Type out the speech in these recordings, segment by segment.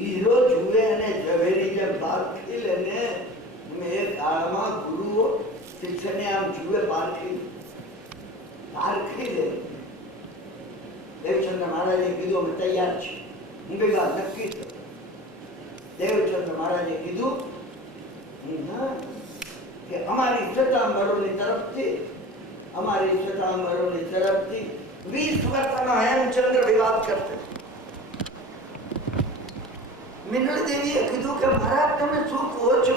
Hero જુએ અને ઝવેરી જેમ પારખી લે ને, એ કાળમાં ગુરુઓ શિષ્યને આમ જુએ, પારખી લે. દેવચંદ્ર મહારાજે કીધું અમે તૈયાર છીએ. હું કઈ વાત નક્કી થયું. દેવચંદ્ર મહારાજે કીધું કે અમારી શ્વેતાંબરોની તરફથી 20 વર્ષનો હેમચંદ્ર વિવાદ કરશે. મિનળ દેવીએ કીધું કે મહારાજ તમે શું કહો છો?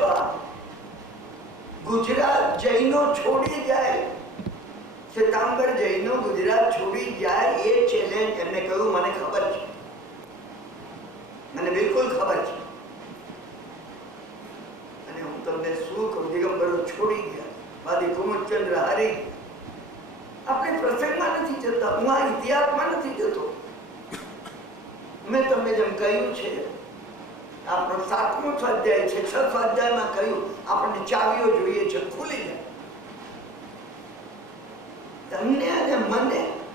ગુજરાત જૈનો છોડી જાય, શ્વેતાંબર જૈનો ગુજરાત છોડી જાય, એ ચેલેન્જ એમને કહ્યું. મને ખબર છે, મને બિલકુલ ખબર છે. અને હું તમને શું કહું, દિગંબરો છોડી ગયા, બાદી કુમુદચંદ્ર હારી. આપણે પ્રસંગમાં નથી જતા, હું આ ઇતિહાસમાં નથી જતો. મેં તમને જેમ કહ્યું છે, આપણો 7મો સ્વાધ્યાય છે. 6 સ્વાધ્યાયમાં કહ્યું આપણને ચાવીઓ જોઈએ છે, ખુલી જાય. તમને અને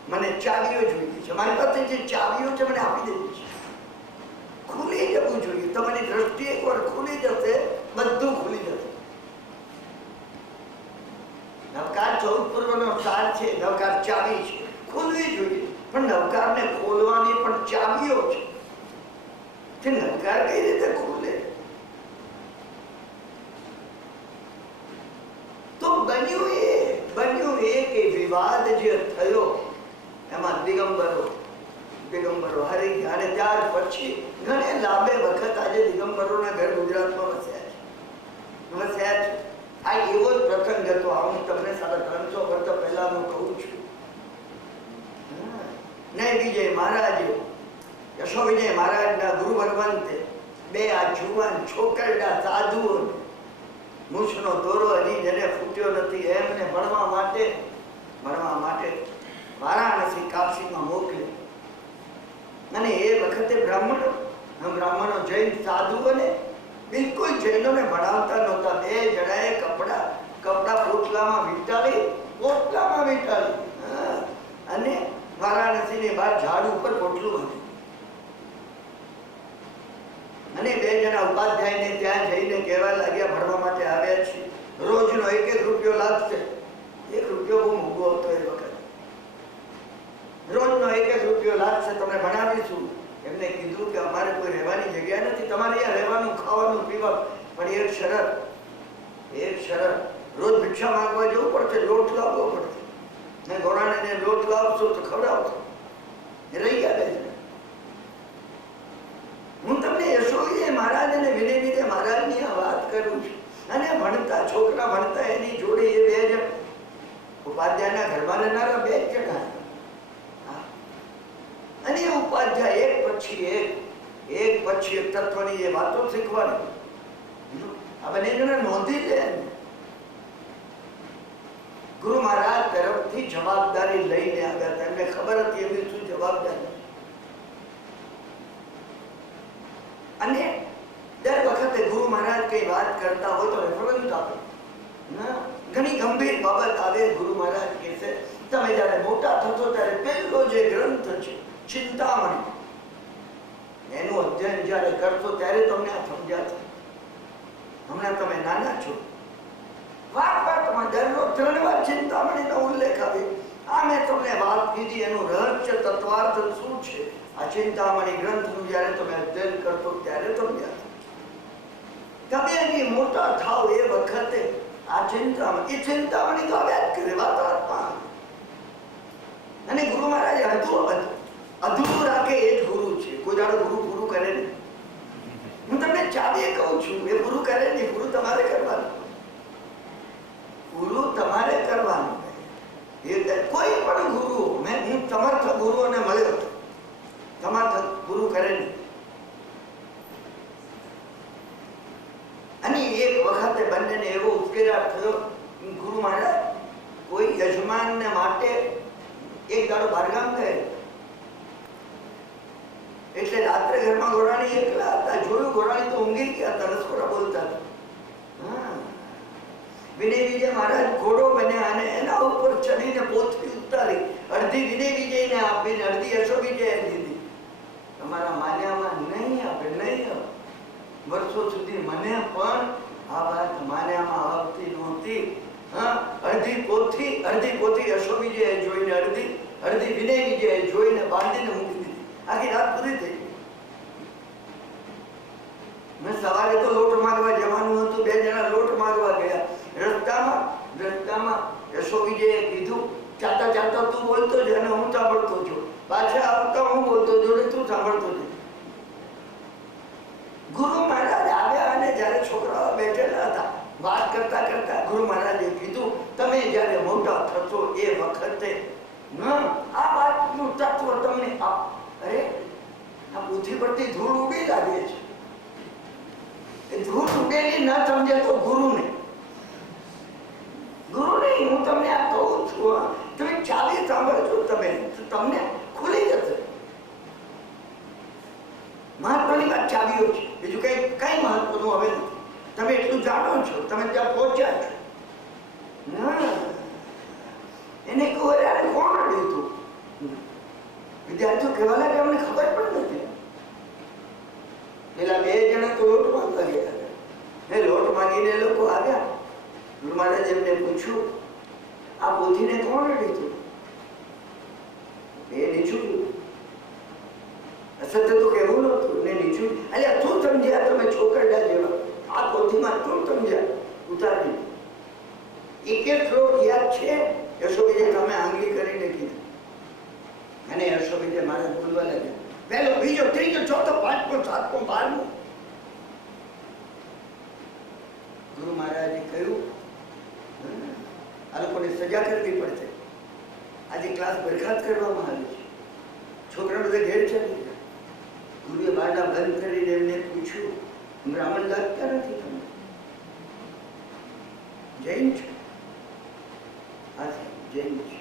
મને ચાવીઓ જોઈએ છે. મારી પાસે જે ચાવીઓ છે મને આપી દેવી છે. ખુલી જવું જોઈએ. તમારી દ્રષ્ટિ એકવાર ખુલી જશે, બધું ખુલી જશે. નવકાર 14 પૂર્વનો સાર છે. નવકાર ચાવી છે, ખુલવી જોઈએ. પણ નવકારને ખોલવાની પણ ચાવીઓ છે. તે નવકાર કઈ રીતે ખુલે? તો બન્યું એ કે વિવાદ જે થયો એમાં દિગંબરો હારી ગયા. અને ત્યાર પછી ઘણે લાંબે વખત આજે દિગંબરોના ઘર ગુજરાતમાં વસ્યા છે. આ એવો જ પ્રસંગ હતો. હું તમને 350 વર્ષ પહેલાનું કહું છું. નય વિજય મહારાજે, યશો વિજય મહારાજના ગુરુ ભગવંતે 2 આ જુવાન છોકરડા સાધુઓ મૂછનો દોરો હજી જેને ફૂટ્યો નથી એમને ભણવા માટે વારાણસી કાશીમાં મોકલે. અને એ વખતે બ્રાહ્મણો જૈન સાધુઓને બિલકુલ જૈનોને ભણાવતા નહોતા. 2 જણાએ કપડા પોટલામાં વીંટાળી અને વારાણસીની બહાર ઝાડ ઉપર પોટલું હતું. અને 2 જણા ઉપાધ્યાયને ત્યાં જઈને કહેવા લાગ્યા, ભણવા માટે આવ્યા છીએ, રોજનો 1 રૂપિયો લાગશે. 1 રૂપિયો બહુ મોંઘો હતો એ વખત. રોજનો 1 રૂપિયો લાગશે, તમને ભણાવીશું. એમને કીધું કે અમારે કોઈ રહેવાની જગ્યા નથી, તમારે અહીંયા રહેવાનું, ખાવાનું, પીવાનું, પણ એક શરત, રોજ ભિક્ષા માંગવા જવું પડશે, લોટ લાવવો પડશે. ને ગોરાણીને લોટ લાવશો તો ખવડાવશો. રહી ગયા 2 જણા. હું તમને યશોવિજય મહારાજ અને વિનય મહારાજની આ વાત કરું છું. અને છોકરા ભણતા એની જોડે એ 2 જણ ઉપાધ્યાયના ઘરમાં રહેનારા 2 જણા. અને એ ઉપાધ્યાય એક પછી એક તત્વની એ વાતો શીખવાડી. આ બંને જણા નોંધી લે. ગુરુ મહારાજ તરફથી જવાબદારી લઈને આવ્યા હતા. એમને ખબર હતી એમની શું જવાબદારી. અને દર વખતે ગુરુ મહારાજ કઈ વાત કરતા હોય તો રેફરન્સ આપે. ઘણી ગંભીર બાબત આવે, ગુરુ મહારાજ કહે છે તમે જયારે મોટા થશો ત્યારે પહેલો જે ગ્રંથ છે ચિંતામણી, એનું અધ્યયન જયારે કરશો ત્યારે તમને આ સમજાશે. હમણાં તમે નાના છો, વાતમાં દરરોજ 3 વાર ચિંતામણીનો ઉલ્લેખ આવે. આ મેં તમને વાત કીધી, એનું રહસ્ય તત્વાર્થ શું છે. આ ચિંતામણી ગ્રંથનું જયારે તમે અધ્યયન કરશો ત્યારે તમે એની મોટા થાવ એ વખતે આ ચિંતામણી તો આવ્યા જ કરે વાતાવરણમાં. અને ગુરુ મહારાજ અધૂરું રાખે એ જ ગુરુ છે. કોઈ દાડો ગુરુ પૂરું કરે નહીં. હું તમને ચાવીએ કહું છું, એ પૂરું કરે નહીં. પૂરું તમારે કરવાનું. કોઈ પણ ગુરુ, હું સમર્થ ગુરુઓને મળ્યો હતો, સમર્થ ગુરુ કરે નહીં. અને એક વખતે બંનેને એવો ઉશ્કેરાટ થયો. ગુરુ મહારાજ કોઈ યજમાનને માટે એક દાડો બહારગામ ગયા. એટલે રાત્રે ઘરમાં ગોરાણી એકલા હતા. જોયું ગોરાણી તો ઊંઘી ગયા હતા, રસકોડા બોલતા હતા. વિનય વિજય મહારાજ ઘોડો બન્યા અને એના ઉપર ચડીને પોથરી ઉતારી. અડધી વિનય વિજયને આપીને અડધી યશો વિજય દીધી. તમારા માન્યામાં નહીં આપે નહીં. વર્ષો સુધી મને પણ આ વાત માન્યામાં આવતી નહોતી. અડધી પોથી અશોક વિજયે જોઈને અડધી વિનય વિજયે જોઈને બાંધીને મૂકી દીધી. આખી રાત પૂરી થઈ ગઈ. મેં સવારે તો લોટ માંગવા જવાનું હતું. 2 જણા લોટ માંગવા ગયા. રસ્તામાં અશોક વિજયે કીધું, ચાલતા તું બોલતો જ અને હું સાંભળતો છું. પાછા આવતા હું બોલતો જોડે તું સાંભળતો છું. ગુરુ મહારાજ આવ્યા અને જ્યારે છોકરાઓ બેઠેલા હતા વાત કરતા કરતા ગુરુ મહારાજે કીધું, તમે જ્યારે મોટા થશો એ વખતે આ વાતનું તત્વ તમને અરે આ પૃથ્વી પરથી ધૂળ ઉડી લાગે છે. એ ધૂળ ઉડેલી ન સમજે તો ગુરુ નહીં, હું તમને આ કહું છું. તમે ચાવી સાંભળજો, તમને ખુલી જશે. મહત્વની વાત ચાવીઓ છે, બીજું કઈ મહત્વનું હવે નથી. તમે એટલું જાણો છો, તમે ત્યાં પહોંચ્યા છો. એને કહું અરે કોણ આવ્યું હતું? વિદ્યાર્થીઓ કહેવા લાગે અમને ખબર પણ નથી. પેલા 2 જણા તો લોટ માંગવા ગયા. લોટ માંગીને લોકો આવ્યા. ગુરુ મહારાજ એમને પૂછ્યું, આ પોથીને કોણ લીધું? એ નીચું અસત્ય તો કેવું નહોતું ને નીચું. અલ્યા તું સમજ્યા, તમે ચોકરડા જેવા આ પોથીમાં તું સમજ્યા ઉતારી. એક શ્લોક યાદ છે. યશોવિજય તમે આંગળી કરીને કીધું અને યશોવિજય મહારાજ બોલવા લાગ્યા. પહેલો, બીજો, ત્રીજો, ચોથો, પાંચમો, સાતમો, 12મો. ગુરુ મહારાજે કહ્યું, આ લોકોને સજા કરવી પડશે. આજે ક્લાસ બરખાસ્ત કરવામાં આવ્યો છે. છોકરા બધા ઘેર ચાલી ગયા. ગુરુએ બારણા બંધ કરીને એમને પૂછ્યું, બ્રાહ્મણ લાગતા નથી તમે? જૈન છો? જૈન છે.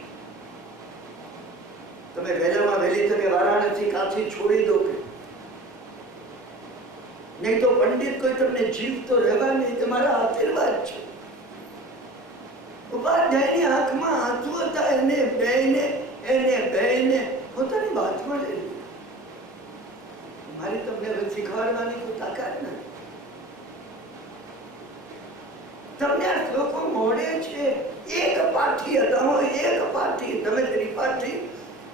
તમે વહેલામાં વહેલી તકે વારાણસી કાશી છોડી દો કે નહીં તો પંડિત કોઈ તમને જીવતો રહેવા નહીં. તમારા આશીર્વાદ છે. ઉપાધ્યાયની આંખમાં આંસુ હતા. એને બેને પોતાની વાતમાં લઈ લીધી. મારી તમને હવે શીખવાડવાની કોઈ તાકાત નથી. તમને આ શ્લોકો મોડે છે. એક પાઠી હતા, એક પાઠી. તમે ત્રિપાઠી.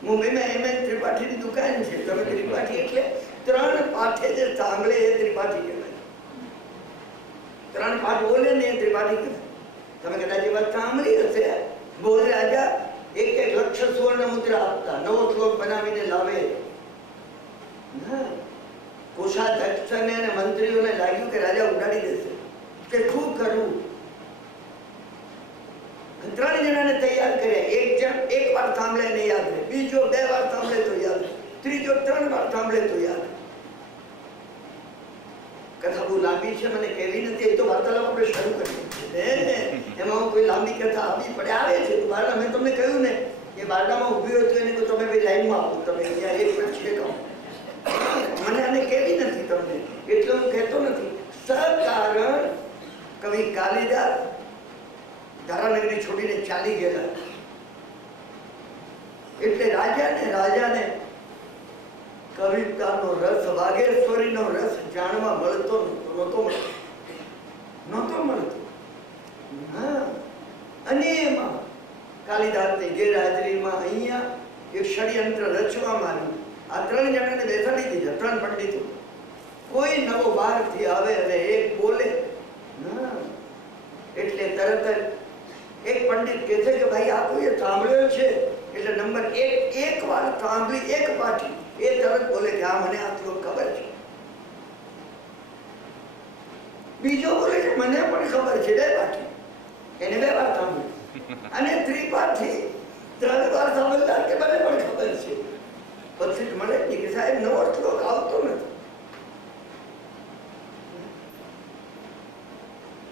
મુંબઈમાં ત્રિપાઠીની દુકાન છે. તમે ત્રિપાઠી એટલે 3 પાઠે જે સાંભળે એ ત્રિપાઠી કહેવાય. 3 પાઠ બોલે ને એ ત્રિપાઠી કહેવાય. તમે કદાચ એ વાત સાંભળી હશે. ભોજ રાજા 1 લક્ષ સુવર્ણ મુદ્રા આપતા, નવો શ્લોક બનાવીને લાવે. કોષાધ્યક્ષને અને મંત્રીઓને લાગ્યું કે રાજા ઉડાડી દેશે, કે શું કરવું. 3 જણાને તૈયાર કર્યા. એક જણ 1 વાર સાંભળે ને યાદ રહે, બીજો 2 વાર સાંભળે તો યાદ રહે, ત્રીજો 3 વાર સાંભળે તો યાદ રહે. કથા બહુ લાંબી છે, મને કહેવી નથી. એ તો વાર્તાલાપ આપણે શરૂ કરીએ છીએ. એમાં કોઈ લાંબી કથા આપવી પડે આવે છે. બારડા મેં તમને કહ્યું ને, એ બારડામાં ઉભી હોય તો એને તો તમે ભાઈ લાઈનમાં આપો. તમે અહીંયા એક પછી કહો, મને આને કહેવી નથી તમને, એટલે હું કહેતો નથી. સકારણ કવિ કાલિદાસ ધારાનગરી છોડીને ચાલી ગયેલા. એટલે રાજાને કવિતાનો રસ, વાઘેશ્વરીનો રસ જાણવા મળતો નહોતો મળતો. અને એમાં કાલિદાસની ગેરહાજરીમાં અહીંયા એક ષડયંત્ર રચવામાં આવ્યું. આ 3 જણાને બેસાડી દીધા, 3 પંડિતો. કોઈ નવો બહારથી આવે અને એક બોલે એટલે તરત જ એક પંડિત કહે છે કે ભાઈ આ કોઈએ સાંભળ્યો છે. એટલે નંબર 1 એક વાર સાંભળી એક પાઠી એ તરત બોલે કે હા મને આ શ્લોક ખબર છે. બીજો બોલે કે મને પણ ખબર છે. 2 પાઠી, એને 2 વાર સાંભળ્યું. અને ત્રિપાઠી 3 વાર સાંભળતા કે મને પણ ખબર છે. પછી મળે કે સાહેબ નવો શ્લોક આવતો નથી.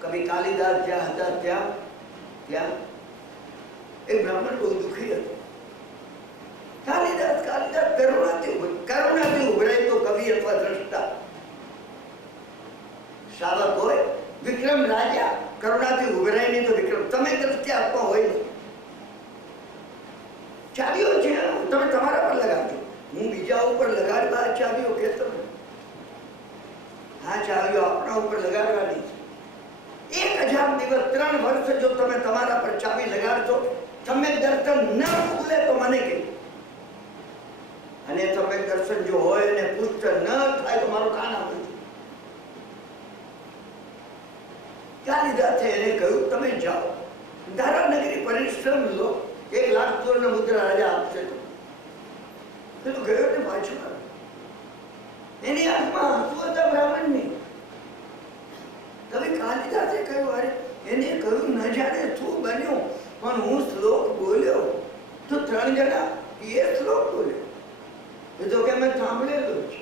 કવિ કાલિદાસ જ્યાં હતા ત્યાં એક બ્રાહ્મણ બહુ દુઃખી હતો. કાલિદાસ કરુણાથી ઉભરાય તો કવિ અથવા દ્રષ્ટા. શાવક હોય, વિક્રમ રાજા કરુણાથી ઉભરાય નહીં તો વિક્રમ. તમે દ્રષ્ટિ આપવા હોય ને ચાવીઓ છે, તમે તમારા પર લગાડજો. હું બીજા ઉપર લગાડવા ચાવીઓ કહેતો નથી. ઉપર લગાડવાની છે. 1000 દિવસ 3 વર્ષ જો તમે તમારા પર ચાવી લગાડશો, તમે દર્શન ન ખુલે તો મને કહી, અને તમે દર્શન જો હોય અને પુષ્ટ ન થાય તો મારું કાન આપે. કાલિદાસે એને કહ્યું તમે જાઓ, ધારાનગરી પરિશ્રમ લો, 1 લાખ સુવર્ણ મુદ્રા રાજા આપશે. તો ગયો ને પાછું એની આંખમાં આંસુ હતા બ્રાહ્મણની. કવિ કાલિદાસે કહ્યું, અરે એને કહ્યું ન જાણે શું બન્યું, પણ હું શ્લોક બોલ્યો તો 3 જણા એ શ્લોક બોલ્યો, એ તો કે મેં સાંભળેલું છે.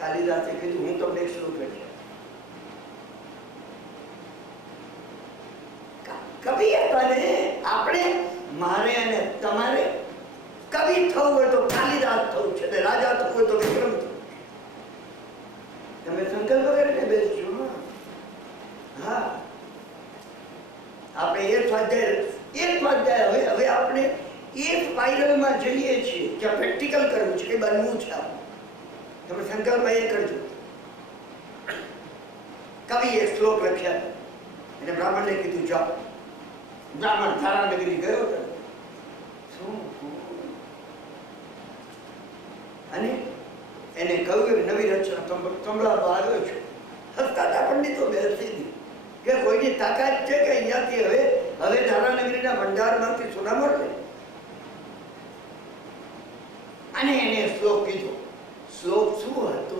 કાલિદાસે કીધું હું તમને એક શ્લોક લખ્યો. કવિ અને આપણે, મારે અને તમારે કવિ થવું હોય તો કાલિદાસ થવું છે, રાજા થવું હોય તો વિક્રમ થવું. તમે સંકલ્પ કરીને બેસજો. હા, આપણે એ સ્વાધ્યાય હવે આપણે એ સ્પાઇરલમાં જઈએ છીએ જ્યાં પ્રેક્ટિકલ કરવું છે, કે બનવું છે. તમે સંકલ્પ એ કરજો. કવિએ શ્લોક લખ્યા અને બ્રાહ્મણને કીધું જાઓ. બ્રાહ્મણ ધારાનગરી ગયો અને એને કહ્યું કે નવી રચના સંભળાવવા આવ્યો છું. હસતા પંડિતો બેસી કે કોઈની તાકાત છે કે અહીંયાથી હવે ધારાનગરીના ભંડારમાંથી સોના મળે. અને એને શ્લોક કીધો. શ્લોક શું હતો?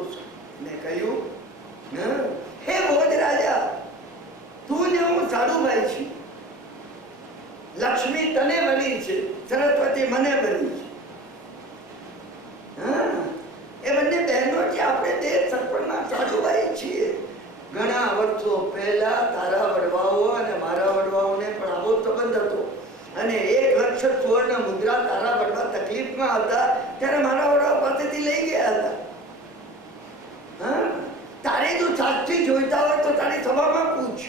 મેં કહ્યું, હે ભોજ રાજા, તું ને હું સાડુભાઈ છીએ. લક્ષ્મી તને બની છે, સરસ્વતી મને બની છે. એ બંને બહેનો છે, આપણે બે સરપણના સાડુભાઈ છીએ. ઘણા વર્ષો પહેલા તારા વડવાઓ અને મારા વડવાઓને પણ આવો સંબંધ હતો, અને 1 લક્ષ સુવર્ણ મુદ્રા તારા વડવા તકલીફમાં હતા ત્યારે મારા વડવા પાસેથી લઈ ગયા હતા. તારે જો સાક્ષી જોઈતા હોય તો તારી સભામાં પૂછ,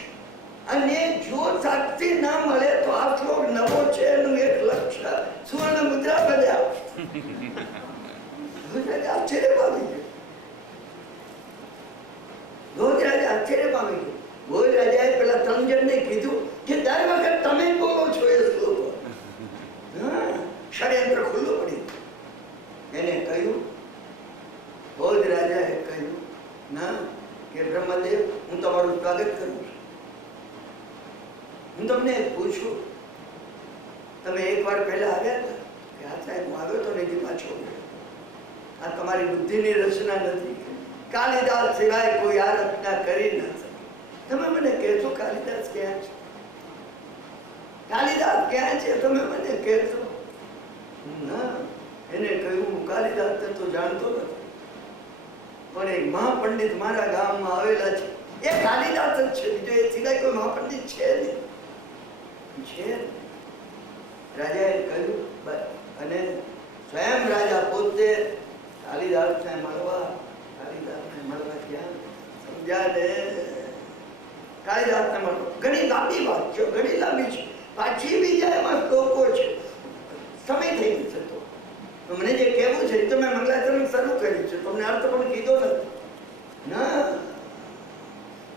અને જો સાક્ષી ના મળે તો આ શ્લોક નવો છે એનું 1 લક્ષ સુવર્ણ મુદ્રા બન્યા. આશ્ચર્ય પામી ગયો. ભોજરાજે આશ્ચર્ય પામી ગયો. ભોજરાજાએ પેલા 3 જણને કીધું કે દર વખત તમે બોલો છો એ શ્લોક. ષડયંત્ર ખુલ્લું પડ્યું. એને કહ્યું, ભોજરાજાએ કહ્યું, ના કે બ્રહ્મદેવ, હું તમારું સ્વાગત કરું છું. હું તમને પૂછું, તમે એકવાર પહેલા આવ્યા હતા કે હા સાહેબ હું આવ્યો તો નહીં પાછો. આ તમારી બુદ્ધિની રચના નથી. કાલિદાસ સિવાય કોઈ આ રચના કરી ન શકે. તમે મને કહેશો કાલિદાસ ક્યાં છે? કાલિદાસ ક્યાં છે તમે મને કહેશો? ના, એને કહ્યું હું કાલિદાસને તો જાણતો નથી, પણ એક મહાપંડિત મારા ગામમાં આવેલા છે, એ કાલિદાસ જ છે. બીજો એ સિવાય કોઈ મહાપંડિત છે નહીં. છે રાજાએ કહ્યું, અને સ્વયં રાજા પોતે કાલિદાસને મળવા ક્યાં સમજ્યા ને કાલિદાસને મળવા. ઘણી લાંબી વાત છે, ઘણી લાંબી છે. પાછી બીજા એમાં શ્લોકો છે. સમય થઈ ગયો તો મને જે કહેવું છે તો મેં મંગલાચરણ શરૂ કર્યું છે, તમને અર્થ પણ કીધો નથી ના.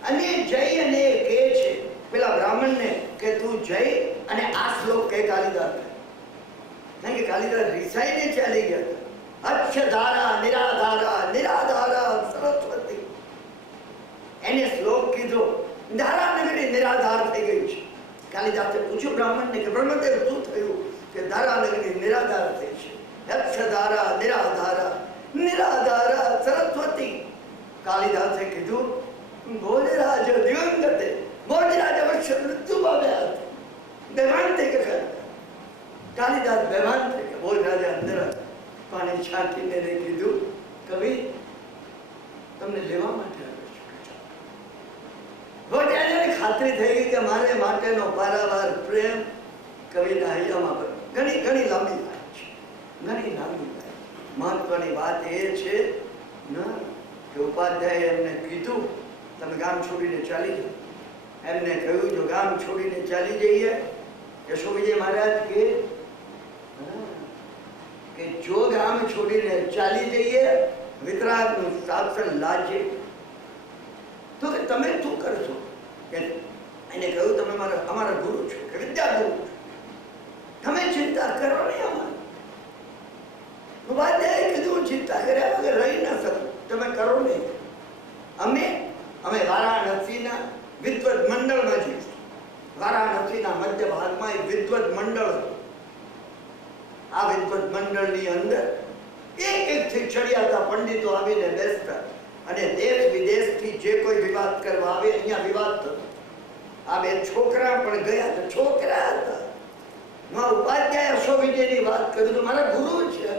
અને જઈ અને કહે છે પેલા બ્રાહ્મણને કે તું જઈ અને આ શ્લોક કહે કાલિદાસ. કારણ કે કાલિદાસ રિસાઈને ચાલી ગયા હતા. અક્ષધારા નિરાધારા નિરાધારા સરસ્વતી, એને શ્લોક કીધો. ધારાનગરી નિરાધાર થઈ ગઈ છે. કાલિદાસે પૂછ્યું બ્રાહ્મણને કે બ્રહ્મદેવ શું થયું? કે ધારાનગરી નિરાધાર થઈ છે. અક્ષધારા નિરાધારા નિરાધારા સરસ્વતી. કાલિદાસે કીધું, ભોજરાજ દિવંગતે, ભોજરાજ અવશ્ય મૃત્યુ પામ્યા હતા. બેભાન થઈ ગયા. કાલિદાસ બેભાન થઈ ગયા. ભોજરાજે અંદર પાણી છાંટીને કીધું, કવિ તમને લેવા માટે આવ્યો છું. ભોજરાજાને ખાતરી થઈ ગઈ કે મારે માટેનો પારાવાર પ્રેમ કવિના હૈયામાં. ઘણી લાંબી વાત છે, ઘણી લાંબી વાત. મહત્વની વાત એ છે કે ઉપાધ્યાય એમને કીધું તમે ગામ છોડીને ચાલી જાઓ. એમને કહ્યું જો ગામ છોડીને ચાલી જઈએ, યશોવિજય મહારાજ કે જો ગામ છોડીને ચાલી જઈએ વિતરાગનું શાસન લાજે. તો કે તમે શું કરશો? કે એને કહ્યું તમે અમારા ગુરુ છો, કે વિદ્યાગુરુ છો, તમે ચિંતા કરો નહીં અમારી. ઉપાધ્યાયે કીધું ચિંતા કર્યા વગર રહી ન શકો, તમે કરો નહીં. અમે વારાણસીના વિદ્વત મંડળમાં જઈશું. વારાણસીના મધ્ય ભાગમાં એક વિદ્વત મંડળ હતું. આ વિદ્વત મંડળની અંદર એક થી ચડિયાતા પંડિતો આવીને બેસતા અને દેશ વિદેશથી જે કોઈ વિવાદ કરવા આવે અહીંયા વિવાદ થતો. આ બે છોકરા પણ ગયા હતા, છોકરા હતા. ઉપાધ્યાય અશો વિજયની વાત કરું તો મારા ગુરુ છે,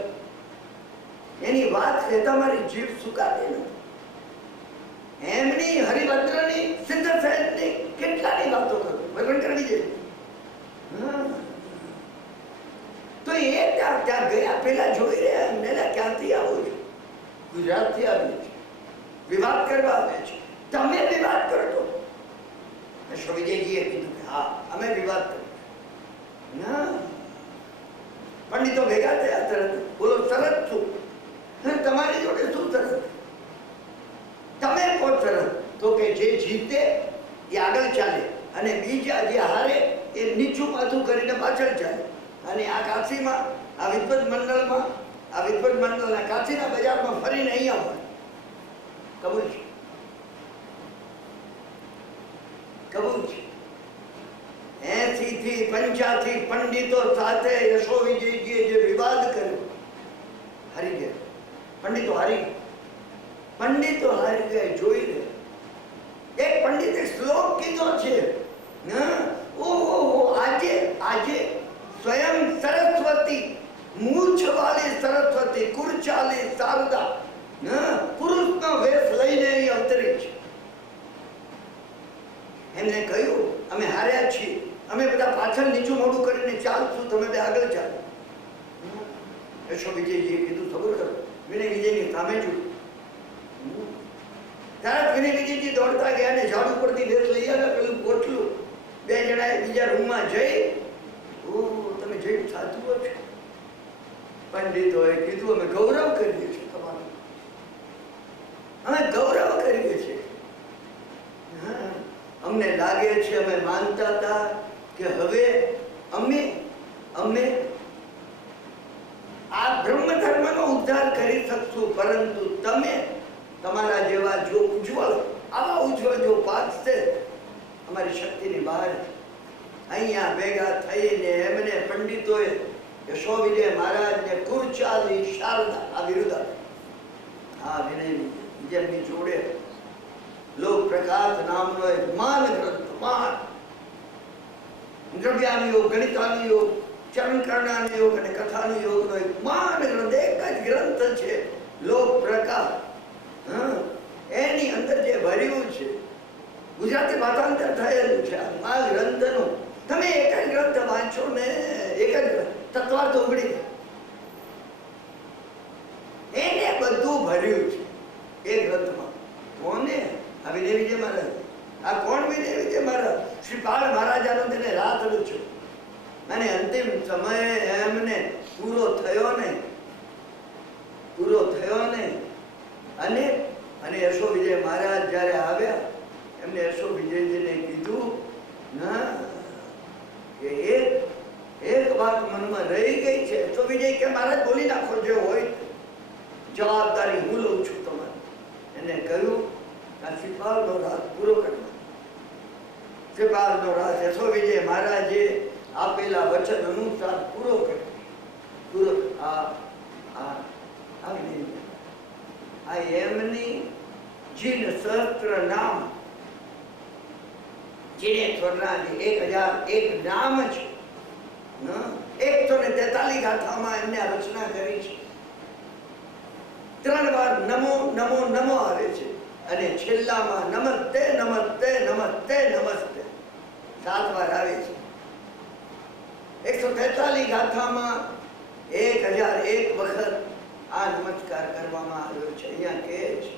એની વાત કહેતા મારી જીભ સુકાતી નથી. એમની હરિભદ્રની સિદ્ધસેનની કેટલાની વાતો કરું, વર્ણન કરવી જોઈએ. તો એ ત્યાં ગયા પેલા જોઈ રહ્યા એમને ક્યાંથી આવો છો? ગુજરાતથી આવ્યું છે, વિવાદ કરવા આવે છે, તમે વિવાદ કરતો? અશો વિજયજીએ કીધું કે હા અમે વિવાદ કર્યો. ના, પંડિતો ભેગા થયા તરત. બોલો તરત શું? તમારી જોડે શું તરત? તમે કહો તરત. તો કે જે જીતે એ આગળ ચાલે અને બીજા જે હારે એ નીચું માથું કરીને પાછળ ચાલે. અને આ કાશીમાં આ વિદ્વત મંડળના કાશીના બજારમાં ફરીને અહીંયા હોય. કબૂલ છે, કબૂલ છે. 80 થી 85 પંડિતો સાથે યશો વિજયજીએ જે વિવાદ કર્યો, હારી ગયા. પંડિતો હારી ગયા. જોઈ લે, એક પંડિતે શ્લોક કીધો છે. આજે સ્વયં સરસ્વતી, મૂછ વાળી સરસ્વતી, કુરચાલી શારદા પુરુષનો વેશ લઈને અહીં અવતરી છે. એમને કહ્યું અમે હાર્યા છીએ, અમે બધા પાછળ નીચું મોડું કરીને ચાલશું, તમે બે આગળ ચાલો. યશો વિજયજીએ કીધું ખબર કરો, વિનય વિજયની સામે જોયું. ત્યારે વિનય વિજયજી દોડતા ગયા ને ઝાડુ પરથી વેશ લઈ આવ્યા, પેલું પોટલું. બે જણાએ બીજા રૂમમાં જઈ, તમે જઈ સાચવો છો? પંડિતોએ કીધું અમે ગૌરવ કરીએ છીએ તમારું, અમે ગૌરવ કરીએ છીએ. અમને લાગે છે, અમે માનતા હતા કે હવે અમે આ બ્રહ્મ ધર્મનો ઉદ્ધાર કરી શકશું, પરંતુ તમે તમારા જેવા જો આવા ઉજ્જવળ જો પાકશે અમારી શક્તિની બહાર. અહીંયા ભેગા થઈને એમને પંડિતોએ યશો વિજય મહારાજને કુરચાલી શારદા આ વિરુદ્ધ આ વિનય જેમની જોડે લોક પ્રકાશ નામનો એક માન ગ્રંથ, દ્રવ્યાનું યોગ, ગણિતાનું યોગ, ચરણ કરણાનું યોગ અને કથાનું યોગનો એક માન ગ્રંથ, એક જ ગ્રંથ છે લોક પ્રકાશ. એની અંદર જે ભર્યું છે, ગુજરાતી ભાષાંતર થયેલું છે આ ગ્રંથનું. તમે એક જ ગ્રંથ વાંચો ને, એક જ તત્વાર્થ ઉઘડી એને બધું ભર્યું છે એ ગ્રંથમાં. કોને? આ વિનય વિજય મહારાજ. આ કોણ વિનય વિજય મહારાજ? શ્રીપાળ મહારાજાનો તેને રાતડું છે. અને અંતિમ સમયે એમને પૂરો થયો નહીં. અને યશો વિજય મહારાજ જ્યારે આવ્યા, એમને યશો વિજયજીને કીધું ના કે એક વાત મનમાં રહી ગઈ છે. યશો વિજય કે મહારાજ બોલી નાખો, જે હોય જવાબદારી હું લઉં છું તમારી. એને કહ્યું આ શ્રીપાલનો રાત પૂરો કરવા. શ્રીપાલનો રાત યશો વિજય મહારાજે આપેલા વચન અનુસાર પૂરો કર્યો. આ એમની જીન સહસ્ત્ર નામ, જીનેશ્વરના જે 1001 નામ છે, 143 ગાથામાં એમને આ રચના કરી છે. 3 વાર નમો નમો નમો આવે છે અને છેલ્લામાં નમસ્તે નમસ્તે નમસ્તે નમસ્તે 7 વાર આવે છે. 143 ગાથામાં 1001 વખત આ નમસ્કાર કરવામાં આવ્યો છે. અહીંયા કે છે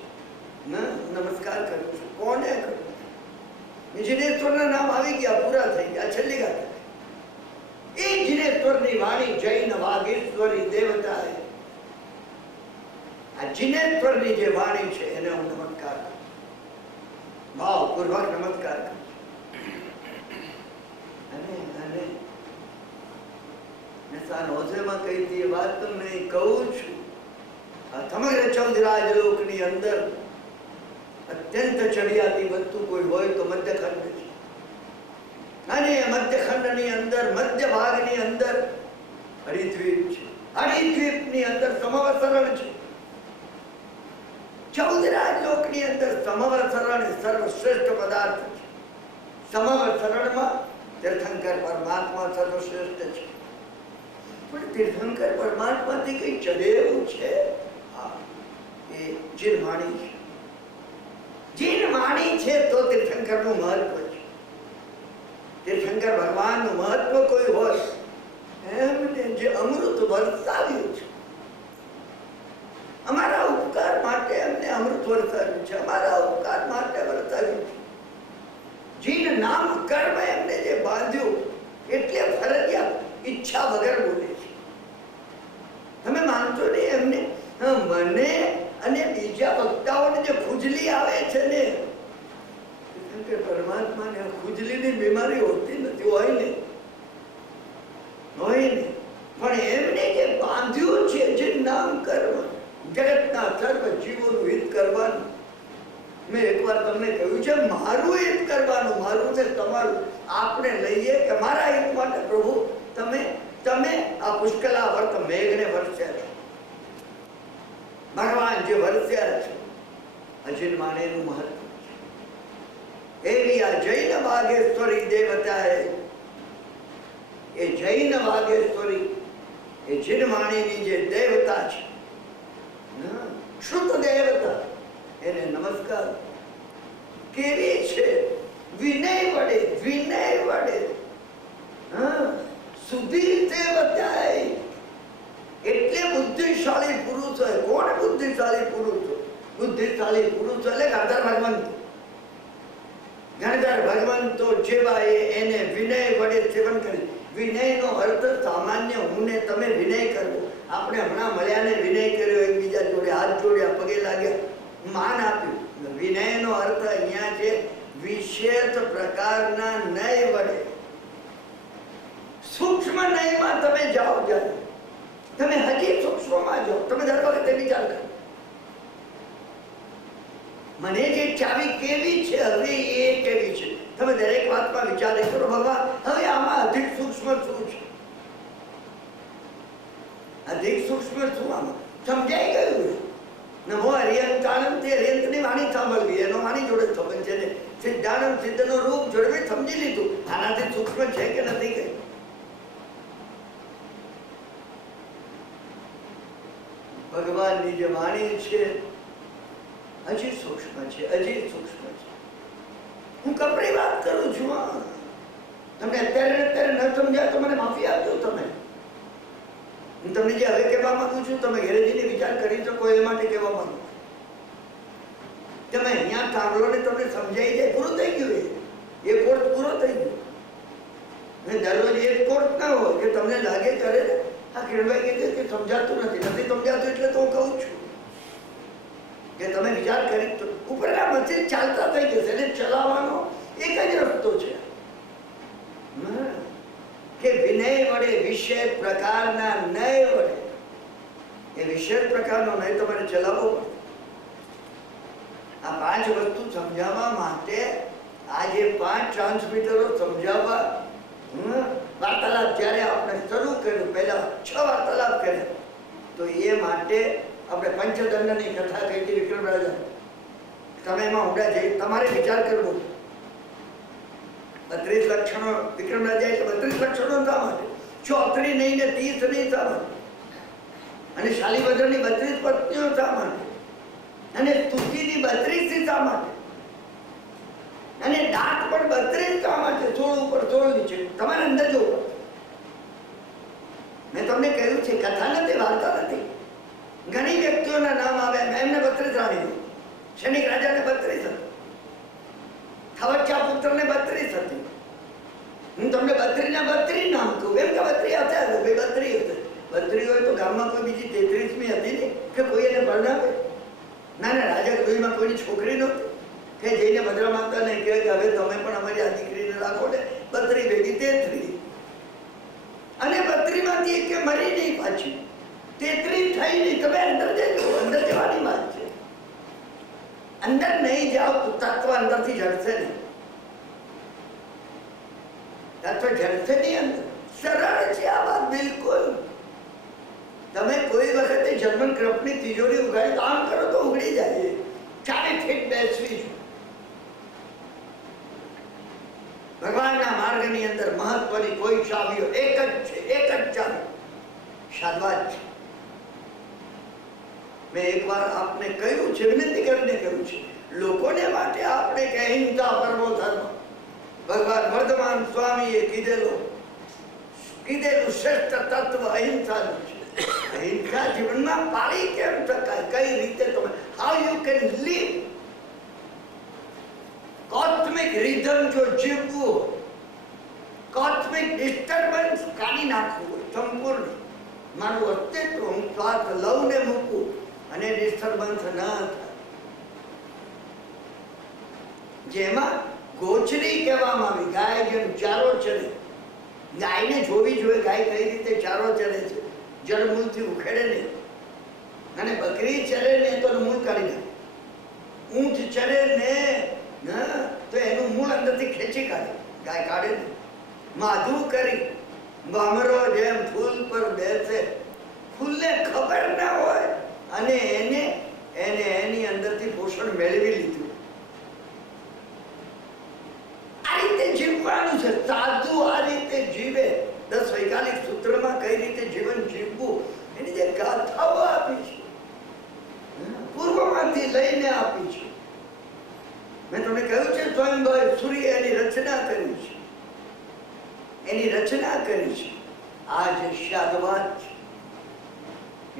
નમસ્કાર કરું છું. કોને કરું? જીનેશ્વરના નામ આવી ગયા, પૂરા થઈ ગયા. છેલ્લી ગાથા એ જીનેશ્વરની વાણી જૈન વાગેશ્વરી દેવતાએ આ જિનેશ્વરની જે વાણી છે એને હું નમસ્કાર કરું, ભાવપૂર્વક નમસ્કાર કરું. અને સાનોઝેમાં કહી હતી એ વાત તમને કહું છું. આ સમગ્ર 14 રાજલોકની અંદર અત્યંત ચડિયાતી વસ્તુ કોઈ હોય તો મધ્યખંડ છે. અને મધ્યખંડની અંદર મધ્ય ભાગની અંદર હરિદ્વીપ છે. હરિદ્વીપની અંદર સમવસરણ છે. 14 રાજલોકની અંદર સમવસરણ સર્વશ્રેષ્ઠ પદાર્થ છે. સમવસરણમાં તીર્થંકર પરમાત્મા સર્વશ્રેષ્ઠ છે. પણ તીર્થંકર પરમાત્માથી કઈ ચડે એવું છે? હા, એ જીનવાણી છે. જીનવાણી છે તો તીર્થંકરનું મહત્વ છે. તીર્થંકર ભગવાનનું મહત્વ કોઈ હોય એમને જે અમૃત વરસાવ્યું છે, અમારા ઉપકાર માટે એમને અમૃત વરસાવ્યું છે, અમારા ઉપકાર માટે વરસાવ્યું છે. જીન નામ કર્મ એમને જે બાંધ્યું એટલે ફરજિયાત ઈચ્છા વગર બોલે છે. તમે માનશો નહીં એમને મને અને બીજા વક્તાઓને જે ખુજલી આવે છે ને, પરમાત્માને ખુજલીની બીમારી હોતી નથી, હોય ને પણ એમને જે બાંધ્યું છે જે નામ કર્મ, જગતના સર્વ જીવોનું હિત કરવાનું. મેં એકવાર તમને કહ્યું છે મારું હિત કરવાનું, મારું ને તમારું આપણે લઈએ કે મારા હિત માટે પ્રભુ તમે આ પુષ્કલાવર્ત મેઘને વરસ્યા છે. ભગવાન જે વરસ્યા છે અજીન માનેનું મહત્વ છે. એવી આ જૈન વાગેશ્વરી દેવતા એ જૈન વાગેશ્વરી એ જીનવાણીની જે દેવતા છે, શુદ્ધ દેવતા, એને નમસ્કાર. કેવી છે? વિનય વડે સુધી દેવતા. એટલે બુદ્ધિશાળી પુરુષ હોય. કોણ બુદ્ધિશાળી પુરુષ? બુદ્ધિશાળી પુરુષ એટલે ગણધર ભગવંતો જેવા એને વિનય વડે સેવન કરી. વિનયનો અર્થ સામાન્ય હું ને તમે વિનય કરવો. આપણે હમણાં મળ્યા ને વિનય કર્યો, એકબીજા જોડે હાથ જોડ્યા, પગે લાગ્યા, માન આપ્યું. વિનયનો અર્થ અહીંયા છે વિશેષ પ્રકારના નય વડે. સૂક્ષ્મ નયમાં તમે જાઓ, જ્યારે તમે હજી સૂક્ષ્મમાં જાઓ, તમે દર વખતે વિચાર કરો મને જે ચાવી કેવી છે, હવે એ કેવી છે. તમે દરેક વાતમાં વિચાર કરો ભગવાન હવે આમાં અધિક સૂક્ષ્મ શું છે? અધિક સૂક્ષ્મ શું આમાં સમજાઈ ગયું? નમો હરિયંતાનંદ હરિયંતની વાણી સાંભળવી, એનો વાણી જોડે સંબંધ છે ને. સિદ્ધાનંદ સિદ્ધનો રૂપ જોડવે સમજી લીધું. આનાથી સૂક્ષ્મ છે કે નથી કઈ? ભગવાનની જે વાણી છે હજી સૂક્ષ્મ છે, હજી સૂક્ષ્મ છે. હું કપરી વાત કરું છું. તમને અત્યારે ન સમજાય તો મને માફી આપજો. તમે હું તમને જે હવે કહેવા માંગુ છું તમે ઘરે જઈને વિચાર કરી શકો એ માટે કહેવા માંગુ. તમે અહીંયા સાંભળો ને તમને સમજાઈ જાય, પૂરું થઈ ગયું. એ કોર્સ પૂરો થઈ ગયો. દરરોજ એક કોર્સ ના હોય કે તમને લાગે કરે આ કિરણભાઈ કીધું કે સમજાતું નથી સમજાતું, એટલે તો હું કહું છું કે તમે વિચાર કરી તો ઉપરના મશીન ચાલતા થઈ જશે. એને ચલાવવાનો એક જ રસ્તો છે કે વિનય વડે વિશેષ પ્રકારના નય વડે. એ વિશેષ પ્રકારનો નય તમારે ચલાવવો પડે. આ 5 વસ્તુ સમજાવવા માટે આ જે 5 ટ્રાન્સમીટરો સમજાવવા વાર્તાલાપ જ્યારે આપણે શરૂ કર્યું, પહેલા 6 વાર્તાલાપ કર્યા, તો એ માટે આપણે પંચદંડની કથા કહી હતી વિક્રમ રાજા. તમે એમાં ઊંડા જઈ તમારે વિચાર કરવો. 32 લક્ષણો વિક્રમ રાજા એટલે 32 લક્ષણો શા માટે? 34 નહીં ને 30 નહીં શા માટે? અને શાલીભદ્રની 32 પત્નીઓ શા માટે? અને તુલસીની 32 શા માટે? અને દાંત પણ 32 શા માટે? 16 ઉપર 16 નીચે. તમારે અંદર જોવો. મેં તમને કહ્યું છે કથા નથી, વાર્તા નથી. ઘણી વ્યક્તિઓના નામ આવ્યા. એમને 32 રાણી, સૈનિક રાજાને 32 હતી, થવચ્ચા પુત્રને 32 હતી. હું તમને 32 ના 32 નામ કહું એમ કે 32 હતા. 32 હતા. 32 હોય તો ગામમાં કોઈ બીજી 33મી હતી ને કે કોઈ એને પરણાવે? નાના રાજા ગૃહમાં કોઈની છોકરી નહોતી કે જઈને ભદ્રા માતાને કહે કે હવે તમે પણ અમારી આ દીકરીને રાખો ને. 32 ભેગી 33, અને 32 માંથી એક મરી નહીં પાછી, 33 થઈ નહીં. તમે અંદર જજો, અંદર જવાની વાત છે. અંદર નહીં જાઓ તો તત્વ અંદરથી જડશે નહીં, તત્વ જડશે નહીં અંદર. સરળ છે આ વાત બિલકુલ. તમે કોઈ વખતે જર્મન ક્રપની તિજોરી ઉગાડી કામ કરો તો ઉગડી જાય. 4 ફીટ બેસવી છે. ભગવાનના માર્ગની અંદર મહત્વની કોઈ ચાવીઓ એક જ છે, એક જ ચાવી, સાધવાદ છે. મેં એકવાર આપને કહ્યું છે, વિનંતી કરીને કહ્યું છે, લોકોને માટે આપણે કે અહિંસા પરમો ધર્મ. ભગવાન વર્ધમાન સ્વામીએ કીધેલું શ્રેષ્ઠ તત્વ અહિંસાનું છે. અહિંસા જીવનમાં પાળી કેમ શકાય, કઈ રીતે તમે, how you can live. Cosmic rhythm જો જીવવું, કોસ્મિક ડિસ્ટર્બન્સ કાઢી નાખવું સંપૂર્ણ. મારું અસ્તિત્વ, હું શ્વાસ લઉં ને મૂકું અને ડિસ્ટર્બન્સ ન થાય. જેમાં ગોચરી કહેવામાં આવી, ગાય જેમ ચારો ચરે, ગાયને જોવી જોઈએ ગાય કઈ રીતે ચારો ચરે છે, જળમૂળથી ઉખેડે નહીં. અને બકરી ચરે ને તો મૂળ કાઢી નાખે, ઊંટ ચરે ને તો એનું મૂળ અંદરથી ખેંચી કાઢે, ગાય કાઢે નહીં. માધુ કરી ભમરો જેમ ફૂલ પર બેસે, ફૂલને ખબર ના હોય અને એને એની અંદરથી પોષણ મેળવી લીધું. આ રીતે જીવવાનું છે. સાધુ આ રીતે જીવે. 10 વૈકાલિક સૂત્રમાં કઈ રીતે જીવન જીવવું એની જે ગાથાઓ આપી છે, પૂર્વમાંથી લઈને આપી છે. મેં તમને કહ્યું છે સ્વયંભાઈ સૂર્ય એની રચના કરી છે, એની રચના કરી છે. આ જે શાદવાદ છે,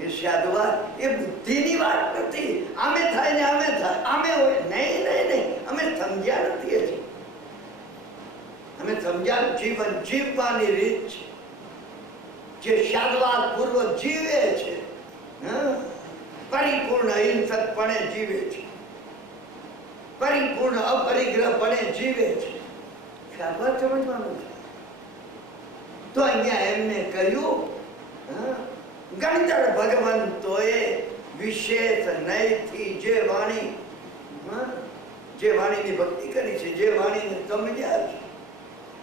એ શાદવાદ એ બુદ્ધિની વાત નથી. આમે થાય ને આમે થાય, આમે હોય નહીં નહીં નહીં. અમે સમજ્યા નથી હજી. અમે સમજ્યા જીવન જીવવાની રીત છે, જે શાદવાદ પૂર્વક જીવે છે, પરિપૂર્ણ અહિંસકપણે જીવે છે, પરિપૂર્ણ અપરિગ્રહપણે જીવે છે. શાદવાદ સમજવાનું છે. તો અહીંયા એમને કહ્યું, ગણતર ભગવંતોએ વિશેષ નયથી જે વાણીની ભક્તિ કરી છે, જે વાણીને સમજ્યા છે,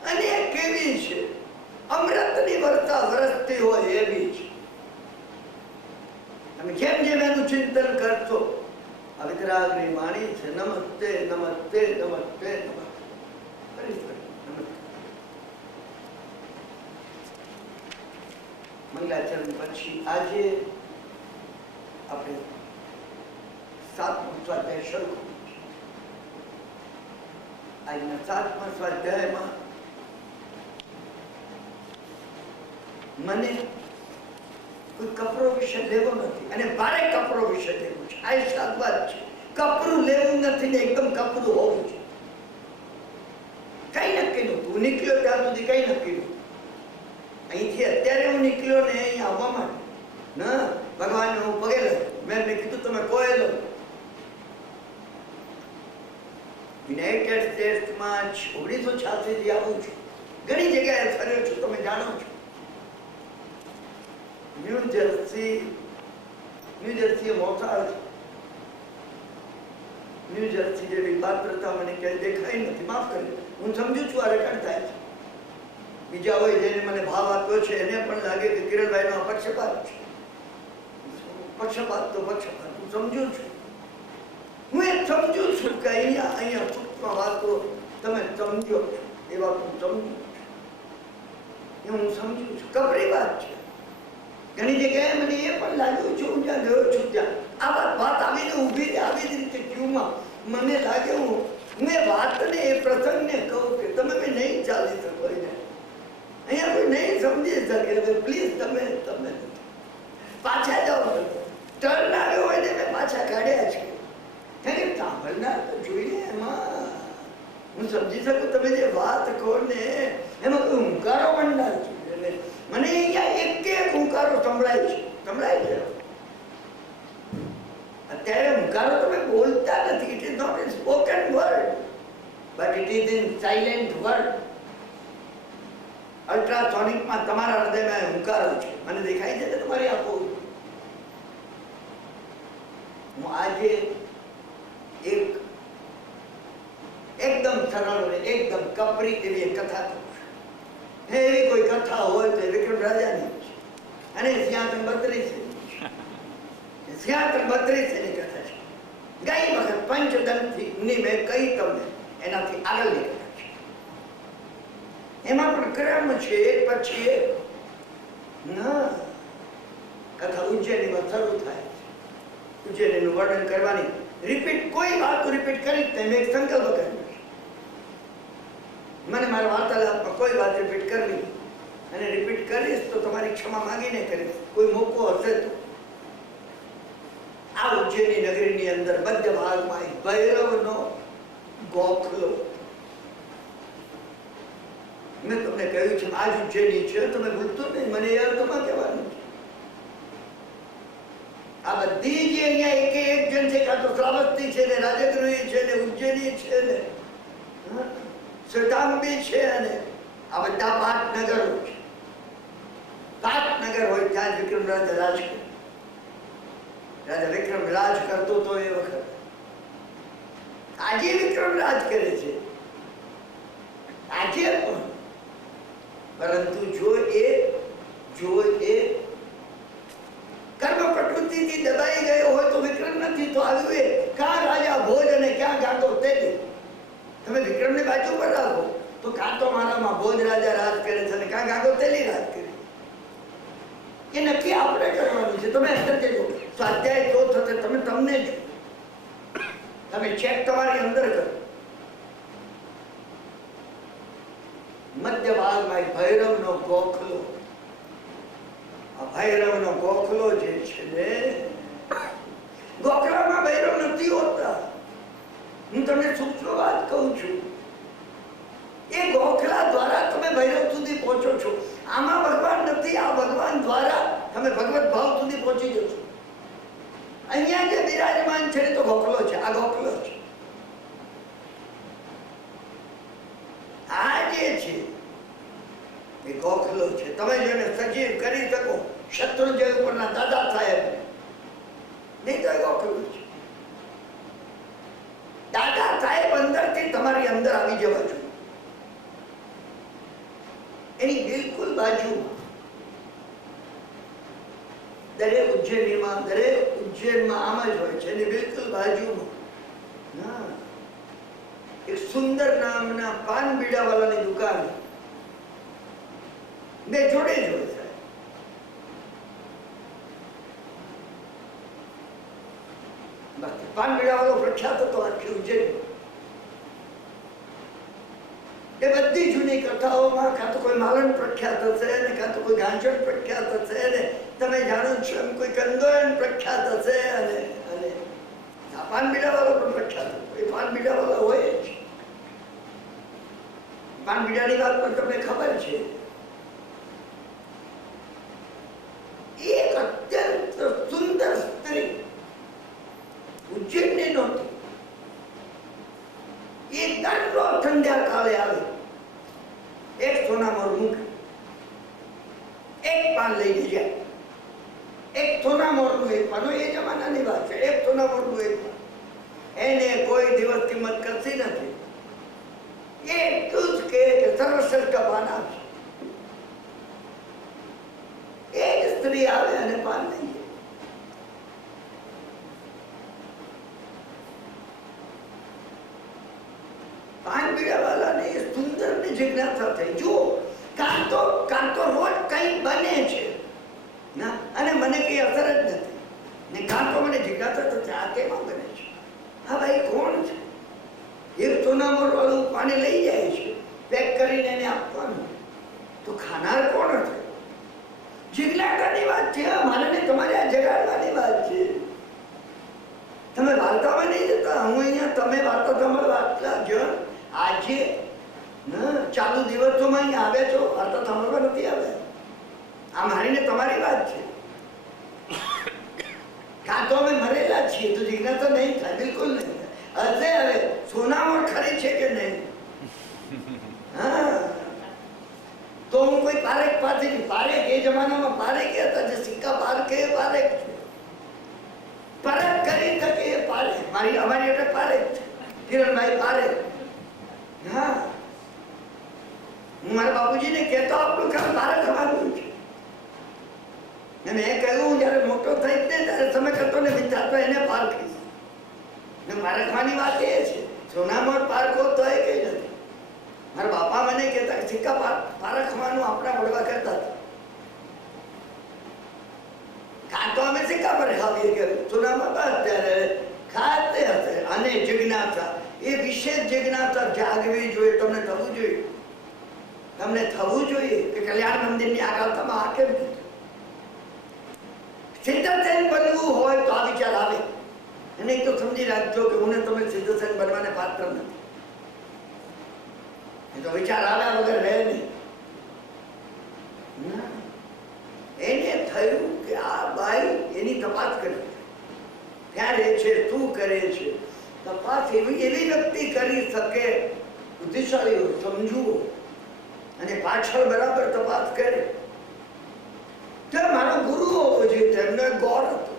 અને કેવી છે, અમૃતની વર્ષા વરસતી હોય એવી છે. તમે જેમ જેમ એનું ચિંતન કરશો, આ વિતરાગની વાણી છે. નમસ્તે નમસ્તે નમસ્તે નમસ્તે. મંગલાચરણ પછી આજે આપણે 7મો સ્વાધ્યાય શરૂ કર્યો છે. આજના 7મા સ્વાધ્યાયમાં મને કોઈ કપરો વિષય લેવો નથી, અને ભારે કપરો વિષય લેવો છે. આ શાદવાદ છે. કપરું લેવું નથી ને એકદમ કપરું હોવું છે. કઈ નક્કી નહોતું. હું નીકળ્યો ત્યાં સુધી કઈ નક્કી નહોતું. અહીંથી અત્યારે હું નીકળ્યો ને અહીં આવવા માટે ભગવાનને હું પગે લઉં. મેં કીધું તમે કોઈ લો. યુનાઇટેડ સ્ટેટ્સમાં 1986 થી આવું છું. ઘણી જગ્યાએ ફર્યો છું, તમે જાણો છો. ન્યૂ જર્સી મોટા છે. ન્યૂ જર્સી જેવી પાત્રતા મને ક્યાંય દેખાઈ નથી. માફ કરી, હું સમજુ છું આ રેકર્ડ થાય છે. બીજા હોય જેને મને ભાવ આપ્યો છે એને પણ લાગે કે કિરણભાઈનો પક્ષપાત છે. પક્ષપાત તો પક્ષપાત હું સમજુ છું. હું એ સમજુ છું કે અહીંયા સૂક્ષ્મ વાતો તમે સમજો એ વાત હું સમજુ છું. હું સમજુ છું. કપરી વાત છે. ઘણી જગ્યાએ મને એ પણ લાગ્યું છે, હું જ્યાં ગયો છું ત્યાં આ વાત આવીને ઊભી આવી જ રીતે ક્યુમાં મને લાગે હું એ વાતને એ પ્રસંગને કહું કે તમે બી નહીં ચાલી શકો. અહીંયા કોઈ નહીં સમજી શકે. પ્લીઝ તમે પાછા જાઓ. ટર્ન આવ્યો હોય ને મેં પાછા કાઢ્યા છે. કારણ કે સાંભળનાર તો જોઈએ એમાં હું સમજી શકું. તમે જે વાત કહો ને એમાં કોઈ હુંકારો મંડનાર છે. મને અહીંયા એક હુંકારો સંભળાય છે. અત્યારે હુંકારો તમે બોલતા નથી. It is not in spoken word but it is in silent word. અલ્ટ્રાસોનિકમાં તમારા હૃદયમાં હુંકારો છે. મને દેખાય છે કે તમારી આંખો. હું આજે એક એકદમ સરળ અને એકદમ કપરી એવી એક કથા કહું છું. એવી કોઈ કથા હોય તો વિક્રમ રાજાની છે અને સિંહાસન 32 કથા છે. ગઈ વખત પંચદંતની મેં કહી તમને એનાથી આગળની કથા છે. એમાં પણ ક્રમ છે એક પછી એક. ના, કથા ઉજ્જૈનીમાં શરૂ થાય છે. ઉજ્જૈનીનું વર્ણન કરવાની રિપીટ કોઈ વાત રિપીટ કરી જ નહીં. મેં એક સંકલ્પ કર્યો. મને મારા વાર્તાલાપમાં કોઈ વાત રિપીટ કરવી અને રિપીટ કરીશ તો તમારી ક્ષમા માંગીને કરીશ. કોઈ મોકો હશે તો. આ ઉજ્જૈની નગરીની અંદર મધ્ય ભાગમાં એક ભૈરવનો ગોખલો. મેં તમને કહ્યું છે આ જ ઉજ્જૈની છે. તમે ભૂલતો નહીં. મને એ અર્થમાં કહેવાનું છે. આ બધી જે અહીંયા એક જણ છે, કાં તો શ્રાવસ્તી છે ને રાજગૃહી છે ને ઉજ્જૈની છે ને શ્વેતાંબી છે અને આ બધા પાટનગરો છે. પાટનગર હોય ત્યાં વિક્રમ રાજા રાજ કરે. રાજા વિક્રમ રાજ કરતો તો એ વખત. આજે વિક્રમ રાજ કરે છે. આજે પણ. પરંતુ જો એ કર્મ પ્રકૃતિથી દબાઈ ગયો હોય તો વિક્રમ નથી તો આવ્યું એ ક્યાં રાજા ભોજ અને ક્યાં ગાતો તેલી. તમે વિક્રમને બાજુ પર રાખો તો કાં તો મારામાં ભોજ રાજા રાજ કરે છે અને કાં ગાતો તેલી રાજ કરે. એ નક્કી આપણે કરવાનું છે. તમે અંદર જજો. સ્વાધ્યાય તો થશે તમને જ. તમે ચેક તમારી અંદર કરો. મધ્ય ભાગમાં એક ભૈરવનો ગોખલો. આ ભૈરવનો ગોખલો જે છે ને, ગોખલામાં ભૈરવ નથી હોતા. હું તમને સૂક્ષ્મ વાત કહું છું. એ ગોખલા દ્વારા તમે ભૈરવ સુધી પહોંચો છો. આમાં ભગવાન નથી. આ ભગવાન દ્વારા તમે ભગવત ભાવ સુધી પહોંચી જશો. અહીંયા જે બિરાજમાન છે તો ગોખલો છે. આ ગોખલો છે. આ જે છે એ ગોખલો છે. તમે જેને સજીવ કરી શકો, શત્રુંજય ઉપરના દાદા સાહેબ, નહીં તો ગોખલો છે. દાદા સાહેબ અંદરથી તમારી અંદર આવી જવા જોઈએ. એની બિલકુલ બાજુમાં દરેક ઉજ્જૈનમાં આમ જ હોય છે. એની બિલકુલ બાજુમાં એક સુંદર નામના પાન બીડાવાળાની દુકાન બે જોડે જ હોય છે. પાન બીડાવાળો પ્રખ્યાત હતો આખી ઉજ્જૈન. એ બધી જૂની કથાઓમાં કાં તો કોઈ માલણ પ્રખ્યાત હશે ને કાં તો કોઈ ગાંજણ પ્રખ્યાત હશે ને તમે જાણો છો એમ કોઈ કંદોયણ પ્રખ્યાત હશે અને પાન બીડાવાળો પણ પ્રખ્યાત હતો. એ પાન બીડાવાળા હોય જ. પાન બીડાની વાત પણ તમને ખબર છે. એક અત્યંત સુંદર સ્ત્રી ઉજ્જૈનની નહોતી. એ દરરોજ સંધ્યા કાળે આવે. એક સોનામોર મૂકે, એક પાન લઈને જાય. એક સોનામોરનું એક પાન. એ જમાનાની વાત છે. એક સોનામોરનું એક પાન. એને કોઈ દિવસ કિંમત કરતી નથી. એટલું જ કે સર્વશ્રેષ્ઠ પાન આપશે. એક સ્ત્રી આવે અને પાન લઈ જાય. પાન પીડાવાળાને એ સુંદરની જિજ્ઞાસા થઈ. જુઓ, કાં તો રોજ કંઈ બને છે ના, અને મને કઈ અસર જ નથી ને કાં તો મને જિજ્ઞાસા થશે આ કેમાં બને છે. હા ભાઈ, કોણ છે? એક સોનામોર વાળું પાણી લઈ જાય છે, પેક કરીને એને આપવાનું. તો ખાનાર કોણ હશે? જિજ્ઞાસાની વાત છે. મારે ને તમારે આ જગાડવાની વાત છે. તમે વાર્તામાં નહીં જતા. હું અહીંયા તમે વાર્તા સાંભળવા આટલા જ આજે ચાલુ દિવસોમાં અહીં આવે છો, વાર્તા સાંભળવા નથી આવે. આ મારી ને તમારી વાત છે. આ તો અમે મરેલા છીએ, તો જિજ્ઞાસા તો નહીં થાય, બિલકુલ નહીં થાય. હશે હવે સોનામાં ખરી છે કે નહીં? હા, તો હું કોઈ પારેખ પાસેથી, પારેખ એ જમાનામાં પારેખ હતા, જે સિક્કા પારખે એ પારેખ છે. પારેખ કરી શકે એ પારેખ. અમારી એટલે પારેખ છે, કિરણભાઈ પારેખ. હા, હું મારા બાપુજીને કહેતો આપણું કામ પારેખ થવાનું છે. અને મેં કહ્યું જયારે મોટો થઈ ને ત્યારે સમય કરતો ને વિચારતો એને પારખીશ. પારખવાની વાત એ છે, સોનામાં પારખો તો એ કઈ નથી. મારા બાપા મને કહેતા સિક્કા પારખવાનું આપણા વડવા કરતા હતા. ખાતો અમે સિક્કા પર ખાવીએ કે સોનામાં બસ ત્યારે ખાતે હશે. અને જિજ્ઞાસા, એ વિશેષ જિજ્ઞાસા જાગવી જોઈએ. તમને થવું જોઈએ, તમને થવું જોઈએ કે કલ્યાણ મંદિરની આગળ તમે આ કેમ સિદ્ધસેન બનવું હોય તો આ વિચાર આવે. અને એક તો સમજી રાખજો કે હું તમે સિદ્ધસેન બનવાને પાત્ર નથી. એ તો વિચાર આવ્યા વગર રહે નહીં. એને થયું કે આ બાઈ એની તપાસ કરી, ક્યાં રહે છે, શું કરે છે. તપાસ એવી વ્યક્તિ કરી શકે, બુદ્ધિશાળી હોય, સમજુ અને પાછળ બરાબર તપાસ કરે. મારો ગુરુ હોવો જોઈએ, તેમને ગોર હતો.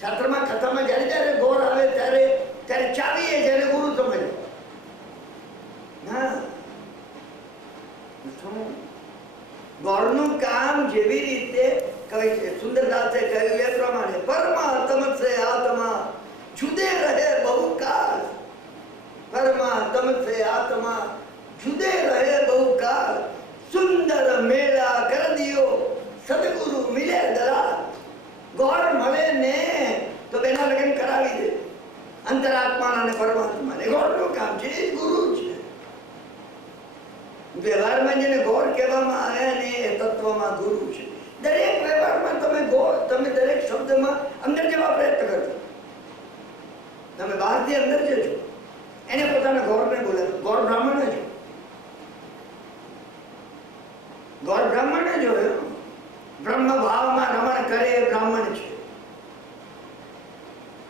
શાસ્ત્રમાં કથામાં જયારે જયારે ગોર આવે ત્યારે ચાવીએ, જયારે ગુરુ સમજે. હા, ગોરનું કામ જેવી રીતે કહે છે, સુંદરદાસે કહ્યું એ પ્રમાણે, પરમાત્મ સે આત્મા જુદે રહે બહુકાળ. પરમાત્મ સે આત્મા જુદે રહે બહુકાળ. સુંદર મેળા કર દિયો સદગુરુ મિલે દલાલ. ગોર મળે ને તો બેના લગ્ન કરાવી દે, અંતરાત્મા અને પરમાત્મા ને. ગોરનું કામ છે, એ ગુરુ છે. વ્યવહારમાં જેને ગોર કહેવામાં આવ્યા ને એ તત્વમાં ગુરુ છે. દરેક વ્યવહારમાં તમે દરેક શબ્દમાં અંદર જવા પ્રયત્ન કરજો. તમે બહારથી અંદર જજો, એને પોતાના ગોરને બોલે. ગોર બ્રાહ્મણ જ, ગોર બ્રાહ્મણ જ હોય. બ્રહ્મ ભાવમાં રમણ કરે એ બ્રાહ્મણ છે.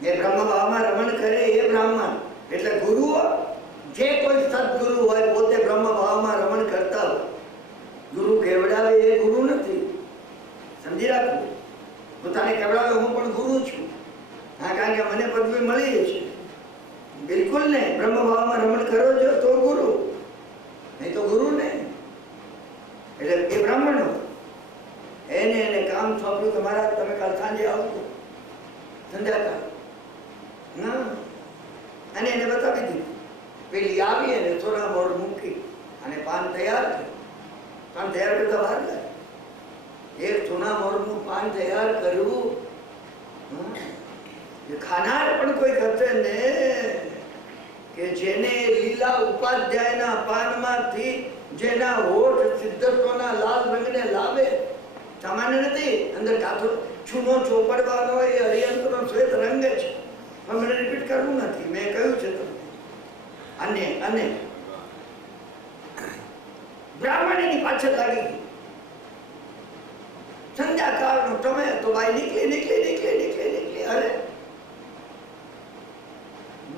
જે બ્રહ્મ ભાવમાં રમણ કરે એ બ્રાહ્મણ. એટલે ગુરુઓ, જે કોઈ સદગુરુ હોય પોતે બ્રહ્મ ભાવમાં રમણ કરતા હોય. ગુરુ કેવડાવે એ ગુરુ નથી, સમજી રાખવું. પોતાને કેવડાવે હું પણ ગુરુ છું, હા, કારણ કે મને પદવી મળી છે. બિલકુલ નહીં. બ્રહ્મ ભાવમાં રમણ કરો છો તો ગુરુ, નહીં તો ગુરુ નહીં. એટલે એ બ્રાહ્મણ એને કામ સોંપ્યું કે મારા તમે કાલ સાંજે આવજો, સંધ્યાકાળ. ના, અને એને બતાવી દીધું. પેલી આવી અને થોડા મોડ મૂકી અને પાન તૈયાર થયું. પાન તૈયાર કરતા વાર લાગે. એક સોના મોરનું પાન તૈયાર કર્યું. ખાનાર પણ કોઈ કરશે ને કે જેને લીલા ઉપાધ્યાયના પાનમાંથી જેના હોઠ સિદ્ધત્વના લાલ રંગને લાવે. સામાન્ય નથી. અંદર કાથો છૂનો ચોપડવાનો એ હરિયંતનો શ્વેત રંગ છે. પણ મને રિપીટ કરવું નથી, મેં કહ્યું છે તમને. અને બ્રાહ્મણ એની પાછળ લાગી ગઈ. સંધ્યાકાળનો સમય તો બાઈ નીકળી. અરે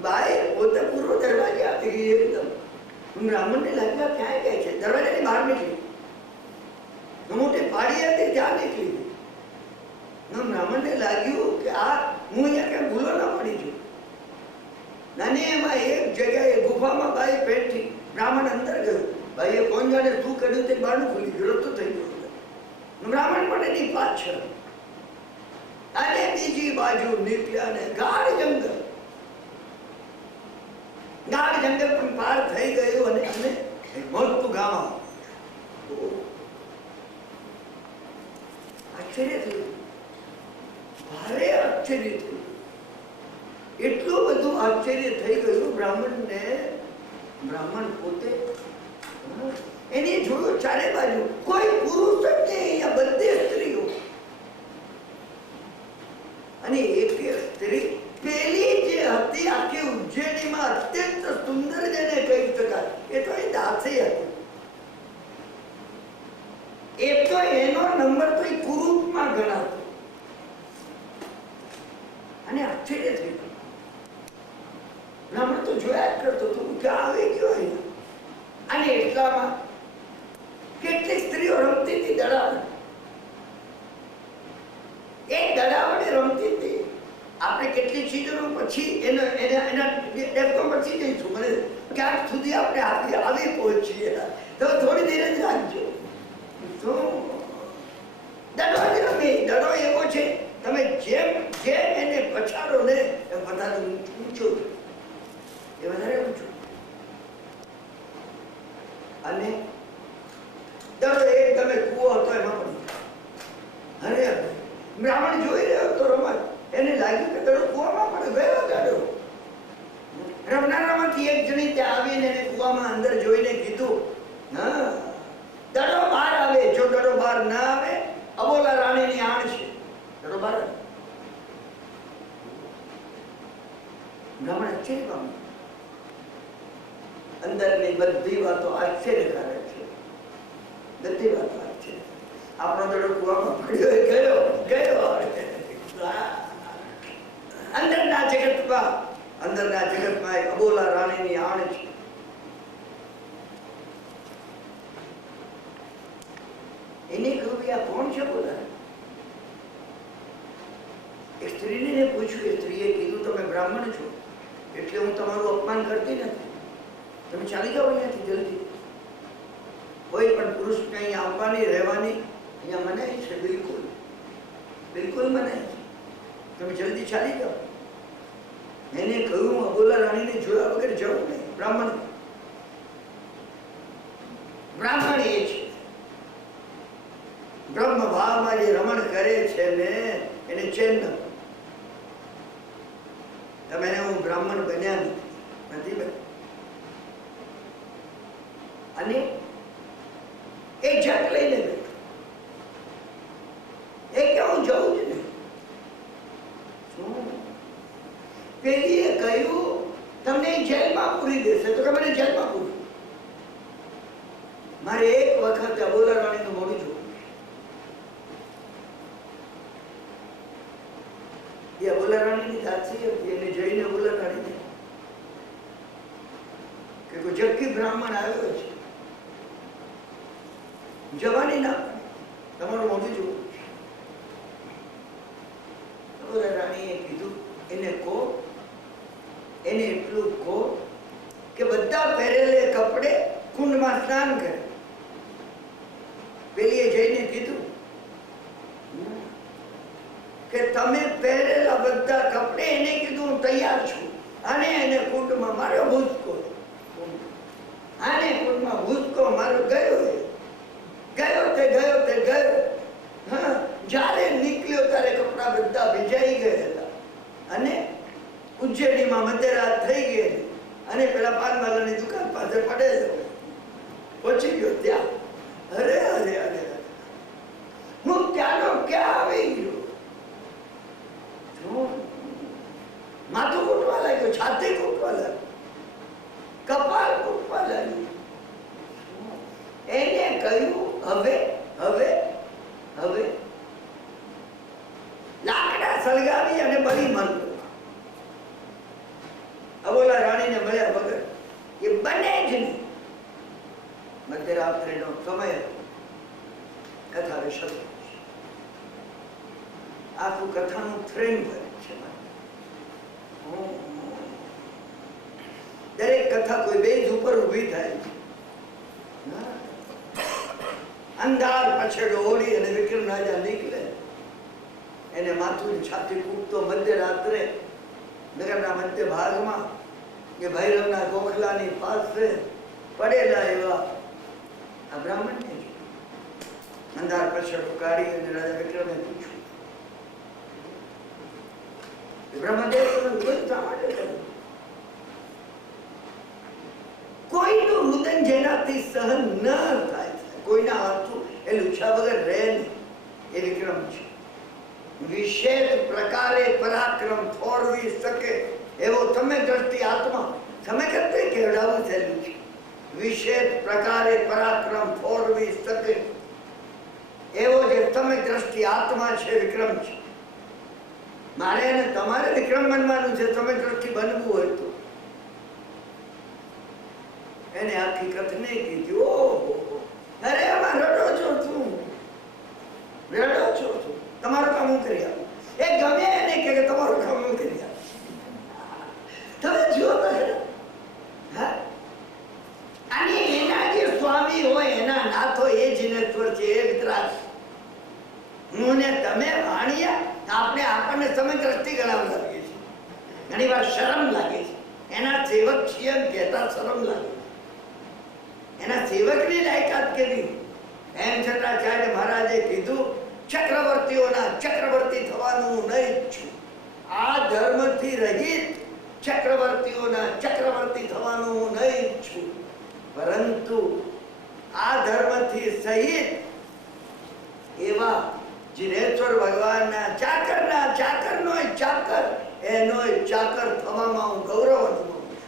બાઈ પોતે પૂર્વ દરવાજે આપી ગઈ એકદમ. બ્રાહ્મણને લાગ્યા ક્યાંય ગઈ છે. દરવાજાની બહાર નીકળી, મોટી પાડી હતી ત્યાં નીકળી. બ્રાહ્મણને લાગ્યું કે આ હું અહીંયા ક્યાં ભૂલો ના પડી છું. નાની એમાં એક જગ્યાએ ગુફામાં બાઈ બેઠી. બ્રાહ્મણ અંદર ગયો. ભાઈએ કોણ જાણે શું કર્યું તે બારણું ખુલી ગયું, રસ્તો થઈ ગયો. બ્રાહ્મણ પણ એની પાછળ. અને બીજી બાજુ નીકળ્યા ને ગાઢ જંગલ પણ પાર થઈ ગયું. અને અમે મોટું ગામ આશ્ચર્ય થયું, ભારે આશ્ચર્ય થયું. એટલું બધું આશ્ચર્ય થઈ ગયું બ્રાહ્મણને. બ્રાહ્મણ પોતે એને જોયું ચારે બાજુ કોઈ પુરુષ જ નહીં, અહીંયા બધી સ્ત્રીઓ. અને એક સ્ત્રી પેલી જે હતી આખી ઉજ્જૈનીમાં અત્યંત સુંદર જેને કહી શકાય એ તો એ દાસી હતી. એ તો એનો નંબર તો એ કુરૂપમાં ગણાતો. આશ્ચર્ય થઈ ગયું. બ્રાહ્મણ તો જોયા જ કરતો હતો કે આવે ગયો અહીંયા. અને એટલામાં કેટલી સ્ત્રીઓ રમતી હતી દડા. એ દડા વડે રમતી હતી. આપણે કેટલી ચીજો પછી એના ડેપો પછી જઈશું. મને ક્યાંક સુધી આપણે આવી પહોંચીએ તો થોડી ધીરજ રાખજો. તો દડો એવો છે, તમે જેમ એને પછાડો ને એમ વધારે ઊંચો, એ વધારે ઊંચો. અને દડો એક તમે કૂવો હતો એમાં પડી. અરે બ્રાહ્મણ જોઈ રહ્યો હતો રમત. એને લાગ્યું કે દડો કૂવામાં પડે. ગયો દડો. રમનારામાંથી એક જણી ત્યાં આવીને એને કૂવામાં અંદર જોઈને કીધું, હા દડો બહાર આવે. જો દડો બહાર ના આવે, અબોલા રાણીની આણ છે. દડો બહાર આવે. બ્રાહ્મણ આશ્ચર્ય પામ્યો. અંદરની બધી વાતો આશ્ચર્યકારક છે. બધી વાતો આશ્ચર્ય. આપણો દડો કૂવામાં પડ્યો, ગયો. અંદરના જગતમાં એક અબોલા રાણીની આણ છે. એને કહ્યું કે આ કોણ છે બોલા? એક સ્ત્રીને પૂછ્યું. એ સ્ત્રીએ કીધું તમે બ્રાહ્મણ છો એટલે હું તમારું અપમાન કરતી નથી. તમે ચાલી જાઓ અહીંયાથી જલ્દી. કોઈ પણ પુરુષને અહીંયા આવવાની રહેવાની અહીંયા મનાઈ છે. બિલકુલ મનાઈ છે. તમે જલ્દી ચાલી જાઓ. એને કહ્યું અબોલા રાણીને જોયા વગર જવું નહીં. બ્રાહ્મણ એ છે બ્રહ્મ ભાવમાં જે રમણ કરે છે ને એને ચેન ન. તમે એને હું બ્રાહ્મણ બન્યા નથી બન્યા. અને એ જગ લઈને બેઠો. એ કે હું જવું જ નહીં. પેલીએ કહ્યું તમને જેલમાં પૂરી દેશે. તો કે મને જેલમાં પૂરું. મારે એક વખત અબોલા રાણીનું મોઢું જોવું. એ અબોલા રાણીની દાસી હતી. એને જઈને અબોલા રાણીને કે કોઈ જગ્ગી બ્રાહ્મણ આવ્યો છે, જવાની ના તમારું મોઢું જોવું. અબોલા રાણીએ કીધું એને એટલું કહો કે બધા પહેરેલે કપડે કુંડમાં સ્નાન કરે. પેલીએ જઈને કીધું કે તમે પહેરેલા બધા કપડે, એને કીધું હું તૈયાર છું. અને એને કુંડમાં મારો ભૂસકો, આને કુંડમાં ભૂસકો મારો ગયો. હા, જ્યારે નીકળ્યો ત્યારે કપડા બધા ભીજાઈ ગયા. અને ઉજ્જૈનીમાં મધ્યરાત થઈ ગઈ. અને પેલા પાનવાલાની દુકાન પાસે પડેલો પહોંચી ગયો ત્યાં. અરે હું ત્યાંનો ક્યાં આવી ગયો. માથું કૂટવા લાગ્યો, છાતી કૂટવા લાગ્યો, કપાળ કૂટવા લાગ્યું. એને કહ્યું હવે લાકડા સળગાવી અને બળી મરવું. અબોલા રાણીને મળ્યા વગર એ બને જ નહીં. મધ્યરાત્રિનો સમય કથા શરૂ. આખું કથાનું ફ્રેમવર્ક છે. દરેક કથા કોઈ બેઝ ઉપર ઊભી થાય છે. અંધાર પછેડો ઓળી અને વિક્રમ રાજા નીકળે. એને માથું છાતી કૂટતો મધ્યરાત્રે નગરના મધ્ય ભાગમાં કે ભૈરવના ગોખલાની પાસે પડેલા એવા આ બ્રાહ્મણને અંધાર પછેડો કાઢી અને રાજા વિક્રમે પૂછ્યું, બ્રહ્મદેવ તમે શા માટે કર્યું? કોઈનું રુદન જેનાથી સહન ન થાય, કોઈના હાથું એ લૂછા વગર રહે નહીં, એ વિક્રમ છે. વિશેષ પ્રકારે પરાક્રમ ફોરવી શકે એવો તમે દ્રષ્ટિ આત્મા, તમે કરતે કેવડાવું થયેલું છે. વિશેષ પ્રકારે પરાક્રમ ફોરવી શકે એવો જે તમે દ્રષ્ટિ આત્મા છે, વિક્રમ છે. મારે અને તમારે વિક્રમ બનવાનું છે. તમે દ્રષ્ટિ બનવું હોય તો એને હકીકત નહીં કીધી. ઓહો, અરે આમાં રડો છો તું, રડો છો તું, તમારું કામ હું કરી આપું. એ ગમે એને કે તમારું કામ હું કરી આપું. તમે જુઓ હા, અને એના જે સ્વામી હોય એના નાથ હોય એ જીનેશ્વર છે, એ વિતરાગ. હું ને તમે વાણિયા આપણને સમય દ્રષ્ટિ ગણાવ લાગે છે, ઘણી વાર શરમ લાગે છે. એના સેવક છીએ કહેતા શરમ લાગે. એના સેવકની લાયકાત કેવી? હેમચંદ્રાચાર્ય મહારાજે કીધું, ચક્રવર્તીઓના ચક્રવર્તી થવાનું હું નહીં ઈચ્છું. આ ધર્મથી રહિત ચક્રવર્તીઓના ચક્રવર્તી થવાનું હું નહીં ઈચ્છું, પરંતુ આ ધર્મથી સહિત એવા જીનેશ્વર ભગવાનના ચાકરના ચાકરનો ચાકર એનો ચાકર થવામાં હું ગૌરવ અનુભવું છું.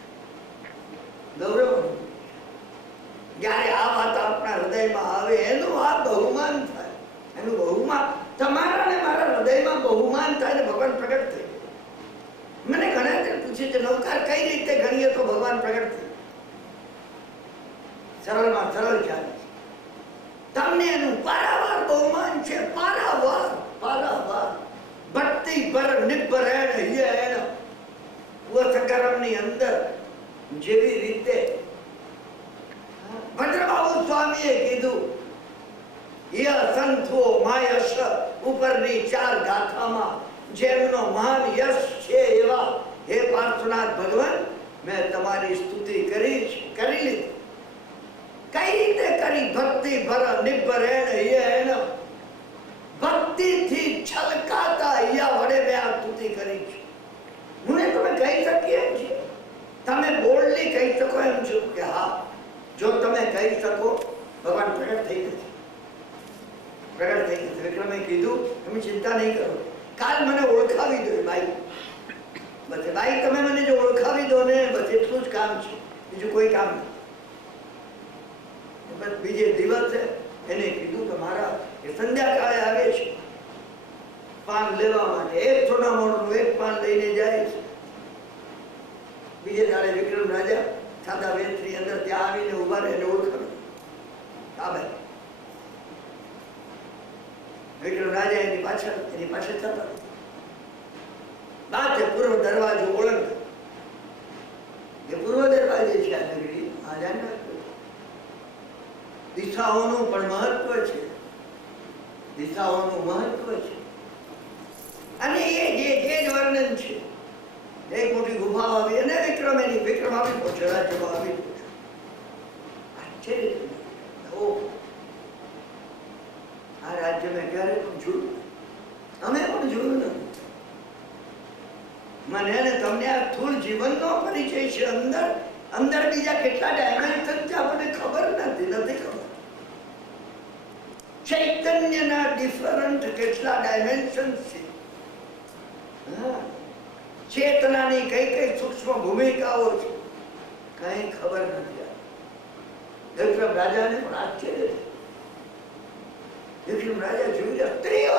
ગૌરવ અનુભવું. જ્યારે આ વાત આપણા હૃદયમાં આવે એનું આ બહુમાન થાય, એનું બહુમાન તમારા ને મારા હૃદયમાં બહુમાન થાય ને ભગવાન પ્રગટ થઈ જાય. મને ઘણા પૂછે છે નવકાર કઈ રીતે ગણીએ તો ભગવાન પ્રગટ થઈ? સરળમાં સરળ ખ્યાલ છે. તમને એનું પારાવાર બહુમાન છે. પારાવાર પારાવાર ભક્તિ પર નિભરેણ હિયેણ વસકરમની અંદર જેવી રીતે ભદ્રબાબુ સ્વામીએ કીધું, ય સંતો માયશ ઉપરની 4 ગાથામાં જેમનો મહાન યશ છે એવા હે પાર્શ્વનાથ ભગવાન, મેં તમારી સ્તુતિ કરી લીધી. કઈ રીતે કરી? ભક્તિ ભર નિભરેણ હિયેણ, ભક્તિથી છલકાતા અહીંયા વડે મેં આ સ્તુતિ કરી છે. હું ને તમે કહી શકીએ છીએ, તમે બોલ્ડલી કહી શકો એમ છો કે હા, જો તમે કહી શકો ભગવાન પ્રગટ થઈ જશે, પ્રગટ થઈ જશે. વિક્રમે કીધું તમે ચિંતા નહીં કરો, કાલ મને ઓળખાવી દો ભાઈ. બસ ભાઈ તમે મને જો ઓળખાવી દો ને બસ એટલું જ કામ છે, બીજું કોઈ કામ નથી. બીજે દિવસે એને કીધું કે મારા એ સંધ્યાકાળે આવે છે પાન લેવા માટે. એક સોનામણનું એક પાન લઈને જાય છે. બીજે દાડે વિક્રમ રાજા સાદા વેચની અંદર ત્યાં આવીને ઉભા રહીને ઓળખાવે, હા ભાઈ. વિક્રમ રાજા એની પાછળ થતા બાદ પૂર્વ દરવાજો ઓળખ, એ પૂર્વ દરવાજે છે આ નગરી. આ ધ્યાન રાખજો, દિશાઓનું પણ મહત્વ છે, દિશાઓનું મહત્વ છે. અને એ જે જ વર્ણન છે. એક મોટી ગુફા આવી અને વિક્રમ આવી પહોંચ્યો, રાજ્યમાં આવી પહોંચ્યો. આશ્ચર્ય, આ રાજ્ય મેં ક્યારે પણ જોયું, અમે પણ જોયું નથી. મને ને તમને આ સ્થૂળ જીવનનો પરિચય છે. અંદર બીજા કેટલા ડાયમેન્શન છે આપણને ખબર નથી ખબર. ચૈતન્યના ડિફરન્ટ કેટલા ડાયમેન્શન છે. ચેતનાની કઈ સૂક્ષ્મ ભૂમિકાઓ છે કઈ ખબર નથી. વિક્રમ રાજાને પણ આશ્ચર્ય છે. વિક્રમ રાજા જોયું સ્ત્રીઓ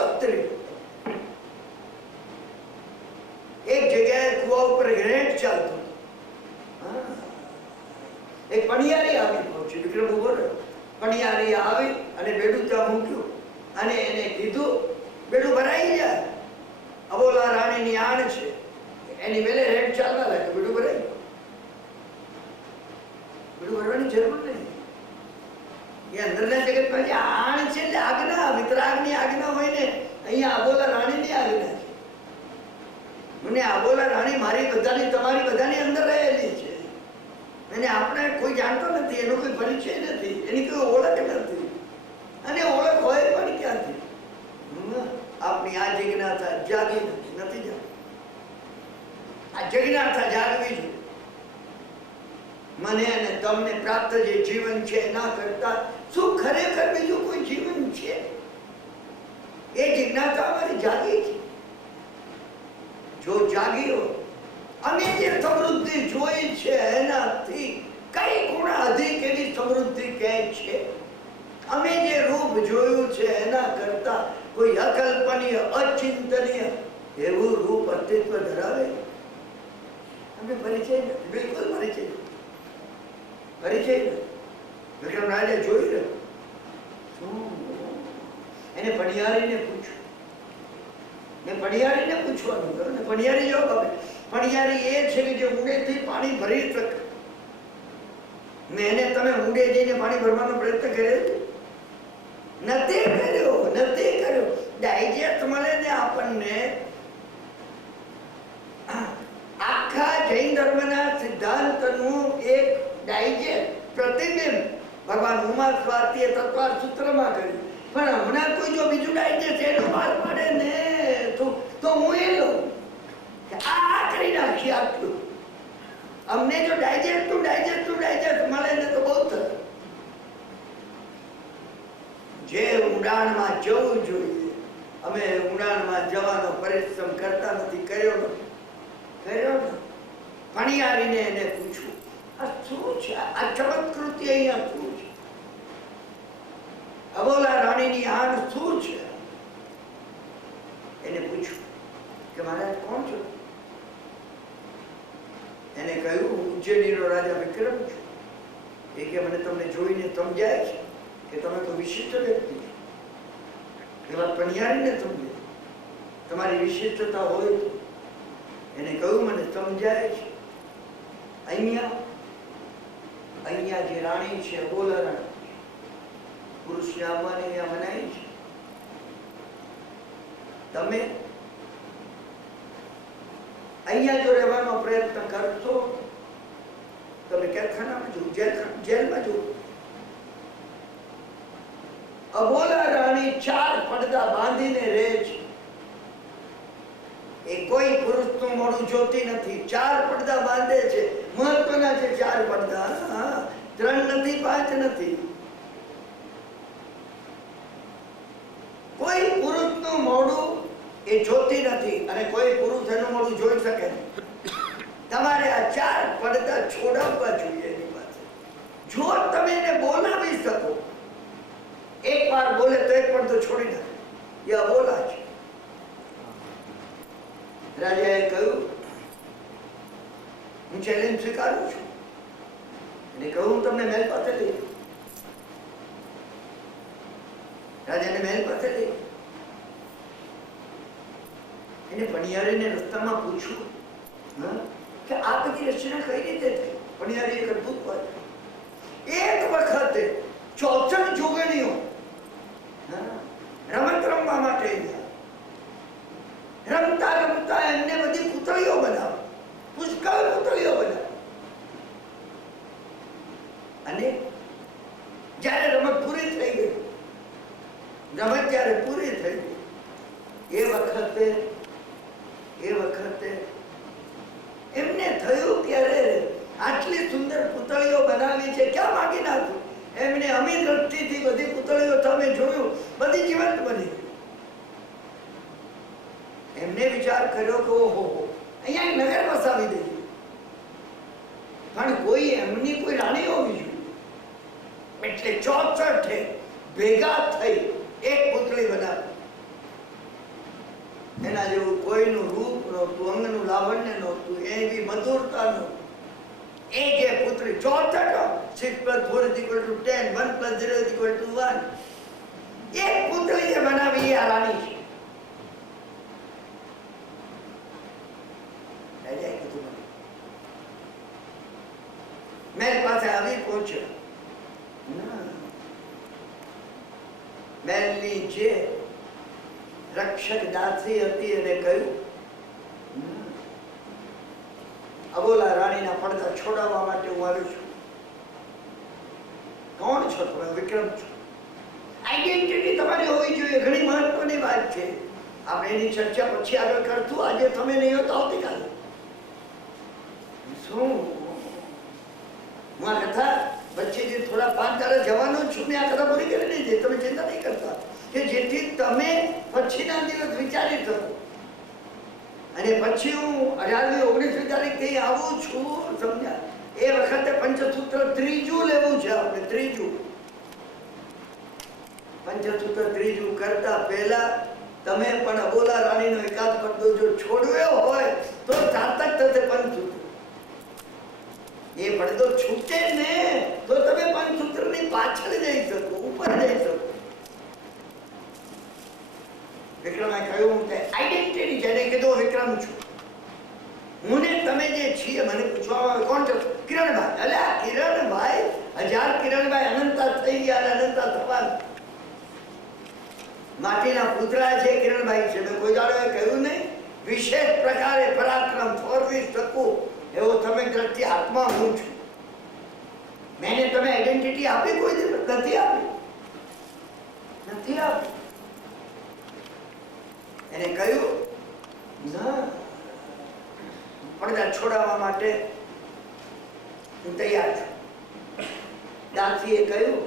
એક જગ્યાએ કુવા ઉપર ગ્રેનેડ ચાલતો, એક પણિયારી આવી પહોંચી. વિક્રમ ઉભો રહ્યો. પણિયારી આવી અને બેડું ત્યાં મૂક્યું અને એને કીધું બેડું ભરાઈ જાય. અબોલા રાણીની આણ છે, એની વેલે રેડ ચાલવા લાગે. બેડું ભરાઈ, બેડું ભરવાની જરૂર નહીં. એ અંદરના જગતમાં જે આણ છે એટલે આજ્ઞા, વિતરાગની આજ્ઞા હોય ને, અહીંયા અબોલા રાણીની આજ્ઞા છે. મને અબોલા રાણી મારી બધાની તમારી બધાની અંદર રહેલી છે. એને આપણે કોઈ જાણતો નથી, એનો કોઈ પરિચય નથી, એની કોઈ ઓળખ નથી. અને ઓળખ હોય પણ ક્યાંથી? આપણી આ જિજ્ઞાસા જાગી નથી જાગી. આ જિજ્ઞાસા જાગવી જોઈએ. મને અને તમને પ્રાપ્ત જે જીવન છે એના કરતા શું ખરેખર બીજું કોઈ જીવન છે? એ જિજ્ઞાસા અમારી જાગી છે. જો જાગીઓ અમે જે સમૃદ્ધિ જોઈ છે એનાથી કઈ ગુણા અધિક એવી સમૃદ્ધિ ક્યાંય છે? અમે જે રૂપ જોયું છે એના કરતા કોઈ અકલ્પનીય, અચિંતનીય એવું રૂપ અસ્તિત્વ ધરાવે? અમને પરિચય નથી, બિલકુલ પરિચય નથી. વિક્રમ રાજા જોઈ રહ્યો. એને પણિયારીને પૂછ્યું. મેં પણિયારીને પૂછવાનું કહ્યું ને પણિયારી જવાબ આપે. પણિયારી એ છે કે જે ઊંડેથી પાણી ભરી શકે. મેં એને તમે ઊંડે જઈને પાણી ભરવાનો પ્રયત્ન કર્યો નથી કર્યો. ડાયજેસ્ટ મળે ને આપણને આખા જૈન ધર્મના સિદ્ધાંતનું એક ડાયજેસ્ટ પ્રતિબિંબ ભગવાન ઉમા સ્વાતીએ તત્વાર સૂત્રમાં કર્યું. પણ હમણાં કોઈ જો બીજું ડાયજેસ્ટ એનું બહાર પાડે ને તો હું એ લઉં કે આ કરી નાખી આટલું. અમને જો ડાયજેસ્ટ મળે ને તો બહુ સરસ. જે ઊંડાણમાં જવું જોઈએ અમે ઊંડાણમાં જવાનો પરિશ્રમ કરતા નથી, કર્યો નથી. પણિયારીને એને પૂછ્યું આ શું છે, આ ચમત્કૃતિ અહીંયા શું છે? અબોલા રાણીની આન શું છે? એને પૂછ્યું કે મહારાજ કોણ છો? એને કહ્યું ઉજ્જૈનીનો રાજા વિક્રમ છું. એ કે મને તમને જોઈને સમજાય છે કે તમે કોઈ વિશિષ્ટ વ્યક્તિ છો. એ વાત પણિયારીને સમજે. તમારી વિશિષ્ટતા હોય તો એને કહ્યું મને સમજાય છે. અહીંયા જે રાણી છે અબોલા રાણી, પુરુષને આવવાની અહીંયા મનાઈ છે. તમે અહીંયા જો રહેવાનો પ્રયત્ન કરશો તમે કેદખાનામાં જવું, જેલમાં જવું. અબોલા રાણી 4 પડદા બાંધીને રહે છે. એ કોઈ પુરુષનું મોઢું જોતી નથી. 4 પડદા બાંધે છે. મહત્વના છે 4 પડદા. 3 નથી, 5 નથી. કોઈ પુરુષનું મોઢું એ જોતી નથી અને કોઈ પુરુષ એનું મોઢું જોઈ શકે નહીં. તમારે આ 4 પડદા છોડાવવા જોઈએ એની પાસે. જો તમે એને બોલાવી શકો, એક વાર બોલે તો એક પડદો છોડી નાખે. એ અબોલા છે. રાજાએ કહ્યું હું ચેલેન્જ સ્વીકારું છું. એને કહ્યું હું તમને મહેલ પાસે લઈ. રાજાને મહેલ પાસે લઈ. એને પણિયારીને રસ્તામાં પૂછ્યું કે આ બધી રચના કઈ રીતે થઈ? પણિયારી એક અદભુત વાત. એક વખતે 64 જોગણીઓ રમત રમવા માટે રમતા એમને બધી પૂતળીઓ બનાવી, પુષ્કળ પૂતળીઓ બનાવી. અને જ્યારે રમત પૂરી થઈ ગઈ, એ વખતે એમને થયું કે અરે આટલી સુંદર પૂતળીઓ બનાવી છે, ક્યાં માગી નાખું? એમને અમી દ્રષ્ટિથી બધી પૂતળીઓ તમે જોયું, બધી જીવંત બની. એમને વિચાર કર્યો કે ઓહો અહીંયા એક નગર વસાવી દઈએ. પણ કોઈ એમની કોઈ રાણી હોવી જોઈએ. એટલે 64 ભેગા થઈ એક પૂતળી બનાવી. એના જેવું કોઈનું રૂપ નહોતું, અંગનું લાવણ્ય નહોતું, એવી મધુરતા નહોતું. એ જે પુત્રી 64, 6 + 4 = 10, 1 + 0 = 1. એક પુત્રીએ બનાવી આ રાણી છે. રાજાએ કીધું મહેલ પાસે આવી પહોંચ્યો. મહેલની જે રક્ષક દાસી હતી એને કહ્યું અબોલા રાણીના પડદા છોડાવવા માટે હું આવ્યો છું. કોણ છો તમે? વિક્રમ છો. આઈડેન્ટિટી તમારી હોવી જોઈએ. ઘણી મહત્વની વાત છે. આપણે એની ચર્ચા પછી આગળ કરશું. આજે તમે નહીં હો તો આવતીકાલે. શું હું આ કથા વચ્ચે થોડા 5 દાડા જવાનો જ છું. મેં આ કથા પૂરી કરી નહીં. તમે ચિંતા નહીં કરતા કે જેથી તમે પછીના દિવસ વિચારી શકો. અને પછી હું 18મી 19મી તારીખથી આવું છું. સમજ્યા? એ વખતે પંચસૂત્ર 3જું લેવું છે આપણે. 3જું પંચસૂત્ર 3જું કરતા પહેલા તમે પણ અબોલા રાણીનો એકાદ પડદો જો છોડવ્યો હોય તો સાર્થક થશે પંચસૂત્ર. એ પડદો છૂટે ને તો તમે પંચસૂત્રની પાછળ જઈ શકો, ઉપર જઈ શકો. વિક્રમે કહ્યું કે આઈડેન્ટિટી જેને કીધું વિક્રમ છું હું ને તમે જે છીએ. મને પૂછવામાં આવે કોણ છો? કિરણભાઈ. અલ્યા કિરણભાઈ, 1000 કિરણભાઈ અનંતા થઈ ગયા, અનંતા થવાના. માટીના પુતળા છે કિરણભાઈ છે. મેં કોઈ દાડો કહ્યું નહીં વિશેષ પ્રકારે પરાક્રમ ફોરવી શકું એવો તમે દ્રષ્ટિ આત્મા હું છું. મેને તમે આઈડેન્ટિટી આપી? કોઈ દિવસ નથી આપી, નથી આપી. એને કહ્યું ના, પડદા છોડાવવા માટે હું તૈયાર છું. દાસીએ કહ્યું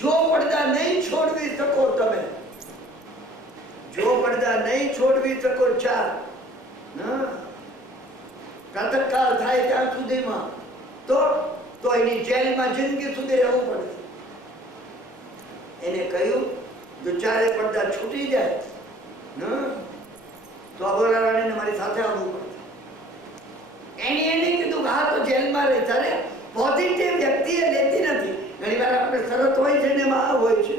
જો પડદા નહીં છોડવી શકો તમે, જો પડદા નહીં છોડવી શકો ચાલ પ્રાતઃકાળ થાય ત્યાં સુધીમાં તો એની જેલમાં જિંદગી સુધી રહેવું પડશે. એને કહ્યું જો ચારે પડદા છૂટી જાય તો અબોલા રાણીને મારી સાથે આવવું પડશે. એને કીધું હા તો જેલમાં રહે. ત્યારે પોઝિટિવ વ્યક્તિ એ લેતી નથી. ઘણી વાર આપણે શરત હોય છે ને એમાં હોય છે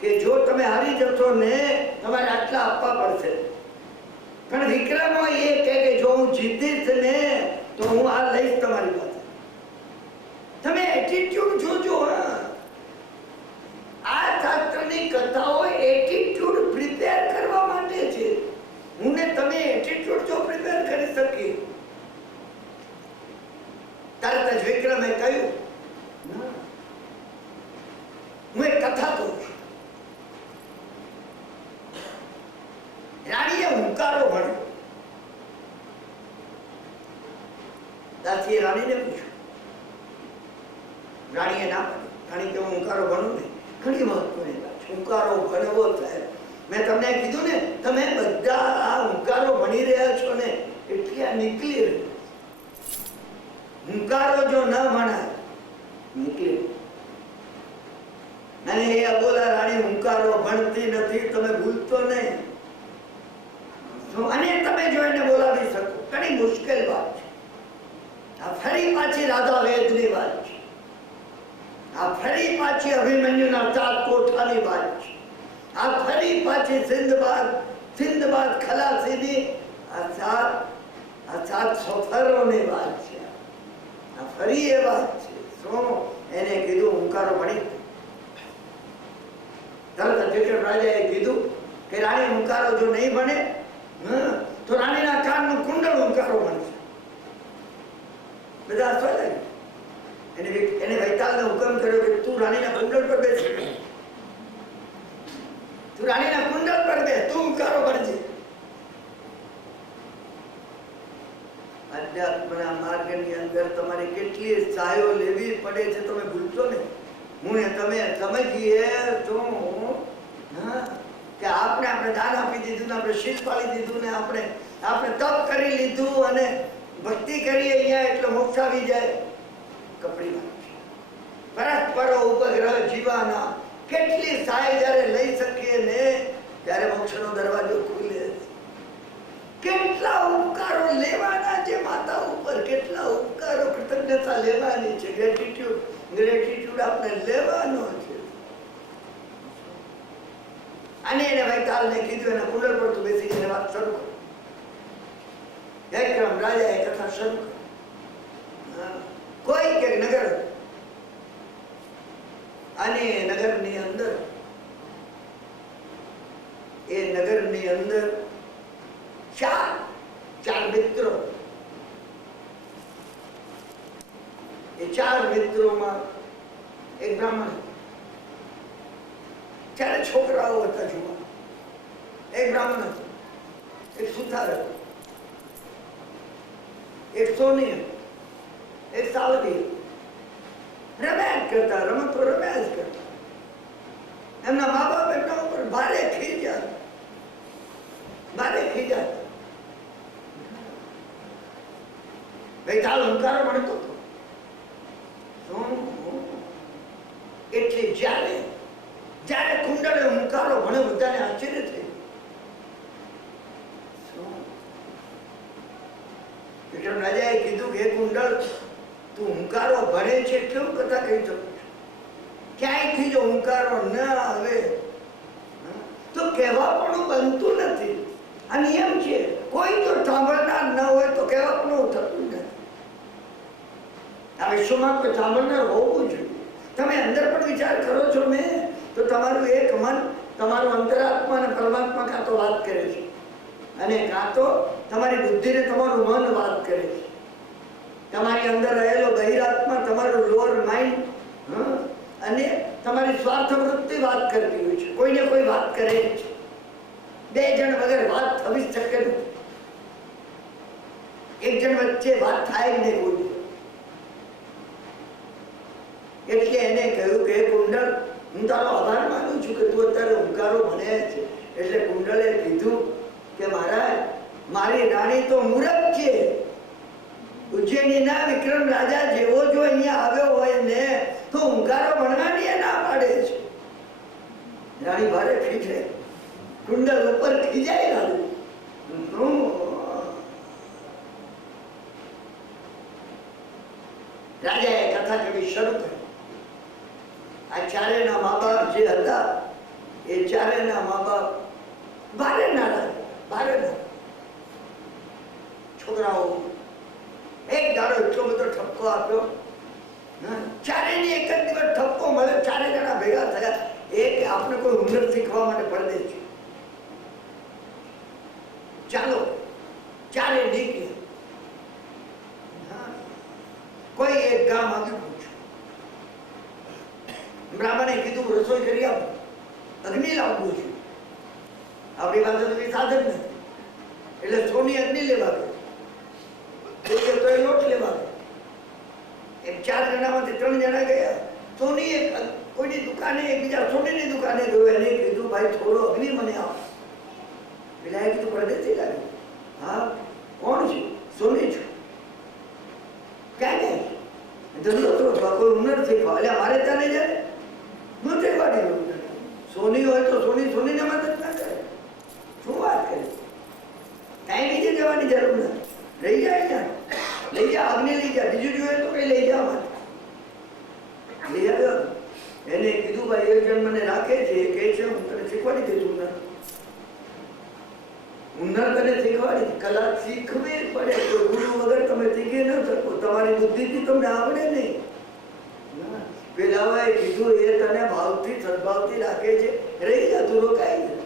કે જો તમે હારી જશો ને તમારે આટલા આપવા પડશે. પણ વિક્રમ એ કહે કે જો હું જીતીશ ને તો હું આ લઈશ તમારી પાસે. તમે એટીટ્યુડ જોજો. આ શાસ્ત્રની કથાઓ એટીટ્યુડ પ્રિપેર કરવા માટે છે. હું ને તમે એટીટ્યુડ જો પ્રિપેર કરી શકીએ. તરત જ વિક્રમે કહ્યું હું એક કથા કહું છું. રાણીએ હુંકારો ભણ્યો. દાસીએ રાણીને પૂછ્યું. રાણીએ ના પાડી. રાણી કે હું હુંકારો ભણું ને. ઘણી મહત્વની વાત. હુંકારો ભણવો સાહેબ. મેં તમને કીધું ને તમે બધા આ હુંકારો ભણી રહ્યા છો ને એટલે આ નીકળી રહ્યું. હુંકારો જો ન ભણાય નીકળી. અને એ અબોલા રાણી હુંકારો ભણતી નથી, તમે ભૂલતો નહીં. અને તમે જો એને બોલાવી શકો. ઘણી મુશ્કેલ વાત છે. આ ફરી પાછી રાધા વેદની વાત છે. આ ફરી પાછી અભિમન્યુના 7 કોઠાની વાત છે. આ ફરી પાછી સિંધબાદ ખલાસીની આ 7 સફરોની વાત છે. આ ફરી એ વાત છે. શું એને કીધું હુંકારો ભણી. તરત વિક્રમ રાજાએ કીધું કે રાણી હુંકારો જો નહીં ભણે તો રાણીના કાનનું કુંડળ હુંકારો ભણશે. બધા હસવા લાગ્યા. એને વૈતાલને હુકમ કર્યો કે તું રાણીના કુંડળ પર બેસ, તું રાણીના કુંડળ પર બેસ, તું હુંકારો ભણજે. અધ્યાત્મના માર્ગની અંદર તમારે કેટલી સહાયો લેવી પડે છે તમે ભૂલશો ને. હું ને તમે સમજીએ તો કે આપણે દાન આપી દીધું ને આપણે શીલ પાડી દીધું ને આપણે તપ કરી લીધું અને ભક્તિ કરીએ અહીંયા એટલે મોક્ષ આવી જાય. કપડી વાત છે. પરસ્પરો ઉપગ્રહ જીવાના કેટલી સહાય જ્યારે લઈ શકીએ ને ત્યારે મોક્ષનો દરવાજો ખુલે. કેટલા ઉપકારો લેવાના છે માતા ઉપર, કેટલા ઉપકારો કૃતજ્ઞતા લેવાની છે. ગ્રેટિટ્યુડ આપણે લેવાનો છે. અને એને વૈતાલને કીધું એના કુંડળ પર તું બેસી જઈને વાત શરૂ કર. વિક્રમ રાજાએ કથા શરૂ કરી. કોઈ કે નગર અને નગરની અંદર ચાર મિત્રો. એ 4 મિત્રોમાં એક બ્રાહ્મણ, 4 છોકરાઓ હતા જુઓ. એક બ્રાહ્મણ હતો, એક સુથાર હતો, એક સોની, એક સાવધી. રમ્યા કરતા, રમતો રમ્યા જ કરતા. એમના મા બાપ એમના ઉપર ભારે ખીજાતા. વૈતાલ હુંકારો ભણતો હતો. એટલે જ્યારે કુંડળે હુંકારો મને બધાને આશ્ચર્ય થયું. વિક્રમ રાજાએ કીધું કે કુંડળ, તું હુંકારો ભરે છે કેમ કથા કહી શકું છું? ક્યાંયથી જો હુંકારો ન આવે તો કહેવાપણું બનતું નથી. આ નિયમ છે. કોઈ તો સાંભળનાર ન હોય તો કહેવાપણું થતું નથી. આ વિશ્વમાં કોઈ સાંભળનાર હોવું જોઈએ. તમે અંદર પણ વિચાર કરો છો ને તો તમારું એક મન, તમારું અંતરાત્મા અને પરમાત્મા કાં તો વાત કરે છે અને કાં તો તમારી બુદ્ધિને તમારું મન વાત કરે છે. તમારી અંદર રહેલો બહિરાત્મા, તમારું લોઅર માઇન્ડ અને તમારી સ્વાર્થ વૃત્તિ વાત કરતી હોય છે. કોઈને કોઈ વાત કરે છે. બે જણ વગર વાત થવી શકે નથી. એક જણ વચ્ચે વાત થાય જ નહીં કોઈ. એટલે એને કહ્યું કે કુંડળ, હું તારો આભાર માનું છું કે તું અત્યારે હુંકારો ભણે છે. એટલે કુંડળે કીધું કે મહારાજ, મારી રાણી તો મૂરખ છે. ઉજ્જૈનીના વિક્રમ રાજા જેવો જો અહીંયા આવ્યો હોય ને તો હુંકારો ભણવાની ના પાડે છે. રાણી ભારે ખીજે. કુંડળ ઉપર ખીજાય. રાજાએ કથા કહેવી શરૂ કરી. આ ચારેયના મા બાપ જે હતા એ ચારેયના મા બાપ ભારે નારાજ, ભારે નારાજ. છોકરાઓ એક દાડો એટલો બધો ઠપકો આપ્યો. ચારેયને એક જ દિવસ ઠપકો મળે. ચારે જણા ભેગા થયા. એક આપણે કોઈ હુનર શીખવા માટે પરદેશ છે, ચાલો ચારે નીકળ્યા. કોઈ એક ગામ આગળ પૂછ્યું. બ્રાહ્મણે કીધું રસોઈ કરી આપો, અગ્નિ લાવવું છે. આપણી પાસે તો કઈ સાધન નથી. એટલે સોની અગ્નિ લેવા ગયો. તો એ લોટ લેવા ગયો. એમ 4 જણામાંથી 3 જણા ગયા. સોની એક કોઈની દુકાને, એકબીજા સોનીની દુકાને ગયો. એને કીધું ભાઈ થોડો અગ્નિ મને આપો. પેલા એ કીધું પરદેશી લાગ્યું. હા, કોણ છે? સોની છું. ક્યાં ગયા? ધંધો તો કોઈ હુનર શીખવા. એટલે મારે ત્યાં નહીં જાય, હું શીખવાડી દઉં. સોની હોય તો સોની સોનીને મદદ ના કરે. શું વાત કરે? કાંઈ નીચે જવાની જરૂર નથી. લઈ જાય ત્યાં, લઈ જા, અગ્નિ લઈ જા. બીજું જોઈએ તો કઈ લઈ જા. લઈ આવ્યો. એને કીધું ભાઈ એક જણ મને રાખે છે, કહે છે હું તને શીખવાડી દઈશ હુનર. હુનર તને શીખવાડી. કલા શીખવી પડે. કોઈ ગુરુ વગર તમે શીખી ન શકો. તમારી બુદ્ધિથી તમને આવડે નહીં. પેલાએ કીધું એ તને ભાવથી સદભાવથી રાખે છે, રહી જા, તું રોકાઈ ગયો.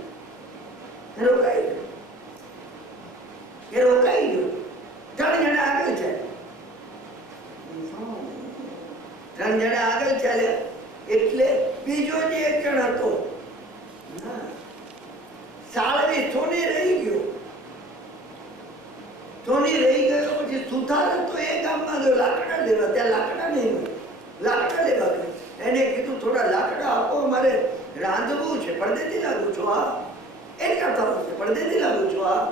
રોકાઈ ગયો. એ રોકાઈ ગયો. 3 જણા આગળ ચાલ્યા. 3 જણા આગળ ચાલ્યા એટલે બીજો જે એક જણ હતો સાળવી સોની રહી ગયો. સોની રહી ગયો પછી સુથાર હતો એ ગામમાં ગયો લાકડા લેવા. ત્યાં લાકડા નહીં હોય. લાકડા લેવા ગયો. એને કીધું થોડા લાકડા આપો, મારે રાંધવું છે. પડદેથી લાગુ છો? આ એ કરતા હશે. પડદેથી લાગુ છો? આ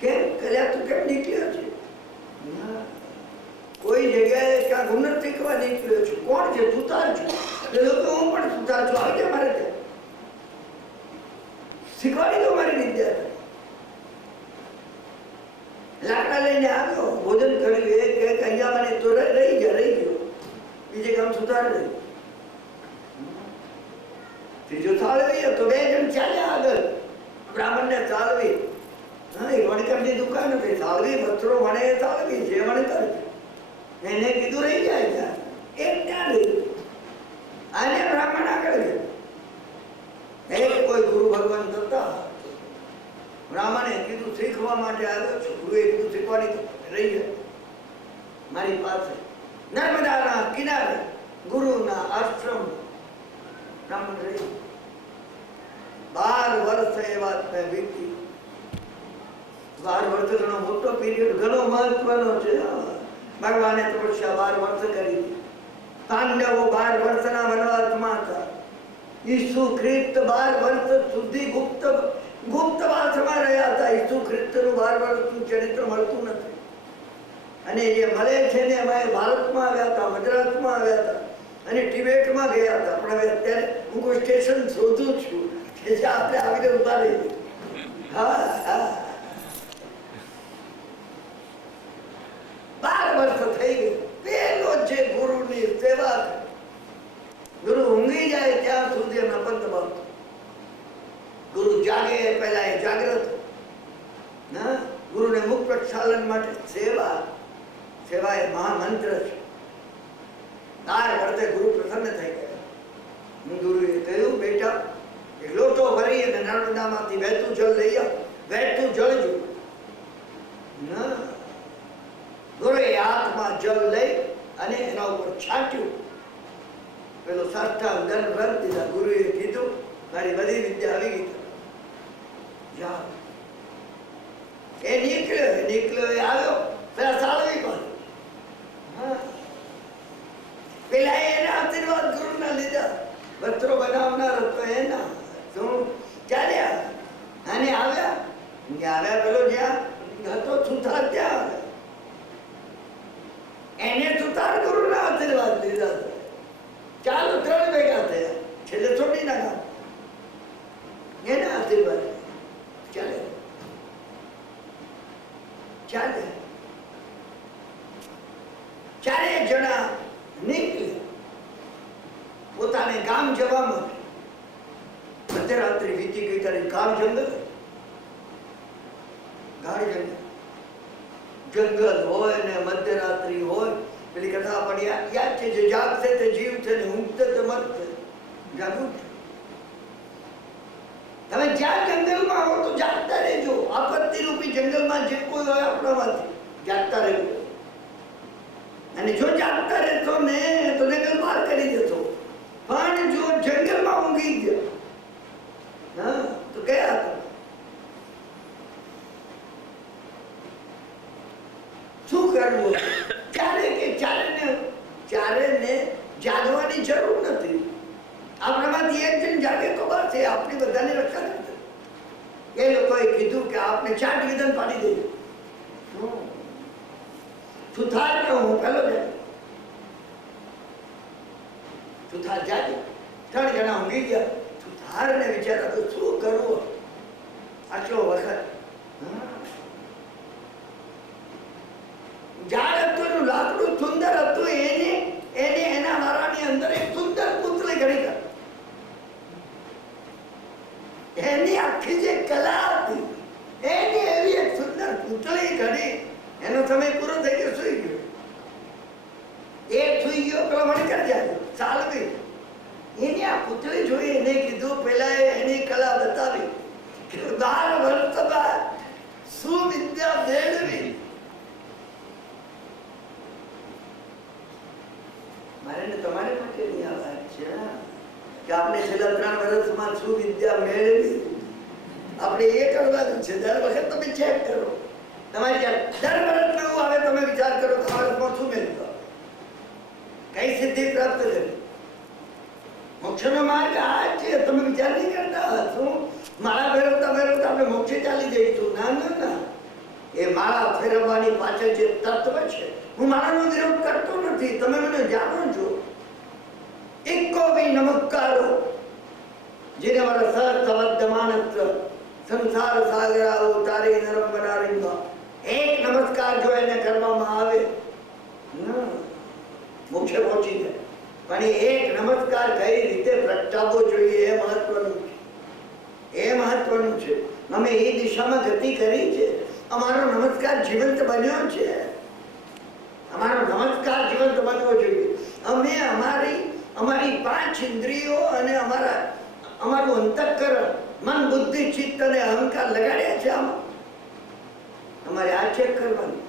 કેમ કર્યા? તું કેમ નીકળ્યો છે? કોઈ જગ્યાએ ક્યાંક હુનર શીખવા નીકળ્યો છું. કોણ છે? સુથાર છું. લોકો હું પણ સુથાર છું. આવજે મારે ત્યાં, શીખવાડી દો મારી વિદ્યા. લાકડા લઈને આવ્યો, ભોજન કર્યું. એ અહીંયા મને તો રહી ગયો. બીજે કામ સુધાર નહીં. ત્રીજો સાળવી હતો. 2 જણ ચાલ્યા આગળ. બ્રાહ્મણને સાળવી. હા, એ વણકરની દુકાન હતી. સાળવી વસ્ત્રો વણે એ સાળવી છે, વણકર. એને કીધું રહી જાય ત્યાં. એક ત્યાં રહી. આને બ્રાહ્મણ આગળ ગયો. એક કોઈ ગુરુ ભગવાન હતા. બ્રાહ્મણે કીધું શીખવા માટે આવ્યો છું. ગુરુએ કીધું શીખવાની રહી જાય મારી પાસે. નર્મદાના કિનારે ગુરુના આશ્રમ બ્રાહ્મણ રહી. 12 વર્ષ એ વાત મેં વીતી. 12 વર્ષ ઘણો મોટો પીરિયડ, ઘણો મહત્વનો છે. ભગવાને તપસ્યા 12 વર્ષ કરી. પાંડવો 12 વર્ષના વનવાસમાં હતા. ઈસુ ખ્રિસ્ત 12 વર્ષ સુધી ગુપ્તવાસમાં રહ્યા હતા. ઈસુ ખ્રિસ્તનું 12 વર્ષનું ચરિત્ર મળતું નથી. અને જે મળે છે ને એમાં ભારતમાં આવ્યા હતા, મદ્રાસમાં આવ્યા હતા અને ટિબેટમાં ગયા હતા. પણ હવે અત્યારે હું કોઈ સ્ટેશન શોધું છું કે છે આપણે આવીને ઉભા રહી. હા હા 12 વર્ષ થઈ ગયું. પેલો જે ગુરુની સેવા, ગુરુ ઊંઘી જાય ત્યાં સુધી એના બંધ બાબતો. ગુરુ જાગે પહેલા એ જાગ્રત. ના, ગુરુને મુક્ત પ્રક્ષાલન માટે સેવા. સેવા એ મહામંત્ર છે. 12 વર્ષે ગુરુ પ્રસન્ન થઈ ગયા. ગુરુએ કહ્યું, બેટા એક લોટો ભરી અને નર્મદામાંથી વહેતું જળ લઈ આવ. વહેતું જળ જોયું ના, ગુરુએ હાથમાં જળ લઈ અને એના ઉપર છાંટ્યું. પેલો સાષ્ટાંગ દંડ ભરી દીધા. ગુરુએ કીધું, મારી બધી વિદ્યા આવી ગઈ. જા. એ નીકળ્યો એ આવ્યો પેલા સાળવી પાસે. હા, પેલા એના આશીર્વાદ ગુરુના લીધા. વસ્ત્રો બનાવનાર હતો એના. શું ચાલ્યા અને આવ્યા પેલો જ્યાં હતો સુથાર ત્યાં આવ્યા. એને સુથાર ગુરુના આશીર્વાદ લીધા. ચાલો 3 ભેગા થયા. છેલ્લે છોડી નાખા એના આશીર્વાદ. ચાલે 4 જણા નીકળ્યા પોતાને ગામ જવા માટે. મધ્યરાત્રિ વીતી ગઈ ત્યારે ગામ જંગલ, ગાઢ જંગલ હોય ને મધ્યરાત્રિ હોય. પેલી કથા પણ યાદ છે, જે જાગશે તે જીવ છે ને ઊંઘશે તે મત છે. જાગવું છે. તમે જ્યાં જંગલમાં આવો તો જાગતા રહેજો. આપત્તિ રૂપી જંગલમાં જે કોઈ હોય આપણામાંથી જાગતા રહેજો. અને જો જાગતા રહેશો ને તો જંગલ પાર કરી દેશો. પણ જો જંગલમાં ઊંઘી ગયા હા તો ગયા હતા. શું કરવું? ચારેને જાગવાની જરૂર નથી. આપણામાંથી એક જણ જાગે તો બસ એ આપણી બધાની રક્ષા કરશે. એ લોકોએ કીધું કે આપને 4 ગીધન પાડી દઈએ. સુથાર કે હું પેલો જાય. સુથાર જાગે. 3 જણા ઊંઘી ગયા. સુથારને વિચાર આવ્યો શું કરવું આટલો વખત. ઝાડ હતું એનું લાકડું સુંદર હતું. એને એના મારાની અંદર એક સુંદર પુતળી ઘડી કર. એની આખી જે કલા હતી એની એવી એક સુંદર પુતળી ઘડી. એનો સમય પૂરો થઈ ગયો, સુઈ ગયો. એ સુઈ ગયો પેલા મણકર જાય સાલવી. એની આ પુતળી જોઈ એને કીધું, પેલા એની કલા બતાવી કે 12 વર્ષ બાદ સુવિદ્યા મેળવી. મારે ને તમારે માટેની આ વાત છે કે આપણે છેલ્લા 3 વર્ષમાં શું વિદ્યા મેળવી. આપણે એ કરવાનું છે. દર વખત તમે ચેક કરો. તમારે દર વર્ષ નવું આવે તમે વિચાર કરો કે આ વર્ષમાં શું મેળવ્યું, કઈ સિદ્ધિ પ્રાપ્ત કરી. મોક્ષનો માર્ગ આ છે. તમે વિચાર નહીં કરતા શું માળા ફેરવતા આપણે મોક્ષે ચાલી જઈશું. ના, એ માળા ફેરવવાની પાછળ જે તત્વ છે. હું માળાનો વિરોધ કરતો નથી, તમે મને જાણો છો. એકો ભી નમસ્કારો જેને મારા સર સવર્ધમાનત્ર સંસાર સાગરા ઉતારે નરમ બનારીમાં. એક નમસ્કાર જો એને કરવામાં આવે મોક્ષે પહોંચી જાય. પણ એક નમસ્કાર કઈ રીતે પ્રગટાવવો જોઈએ એ મહત્વનું છે. અમે એ દિશામાં ગતિ કરી છે. અમારો નમસ્કાર જીવંત બન્યો છે. અમારો નમસ્કાર જીવંત બનવો જોઈએ. અમે અમારી 5 ઇન્દ્રિયો અને અમારું અંતઃકરણ, મન, બુદ્ધિ, ચિત્ત અને અહંકાર લગાડ્યા છે. આમાં અમારે આ ચેક કરવાનું.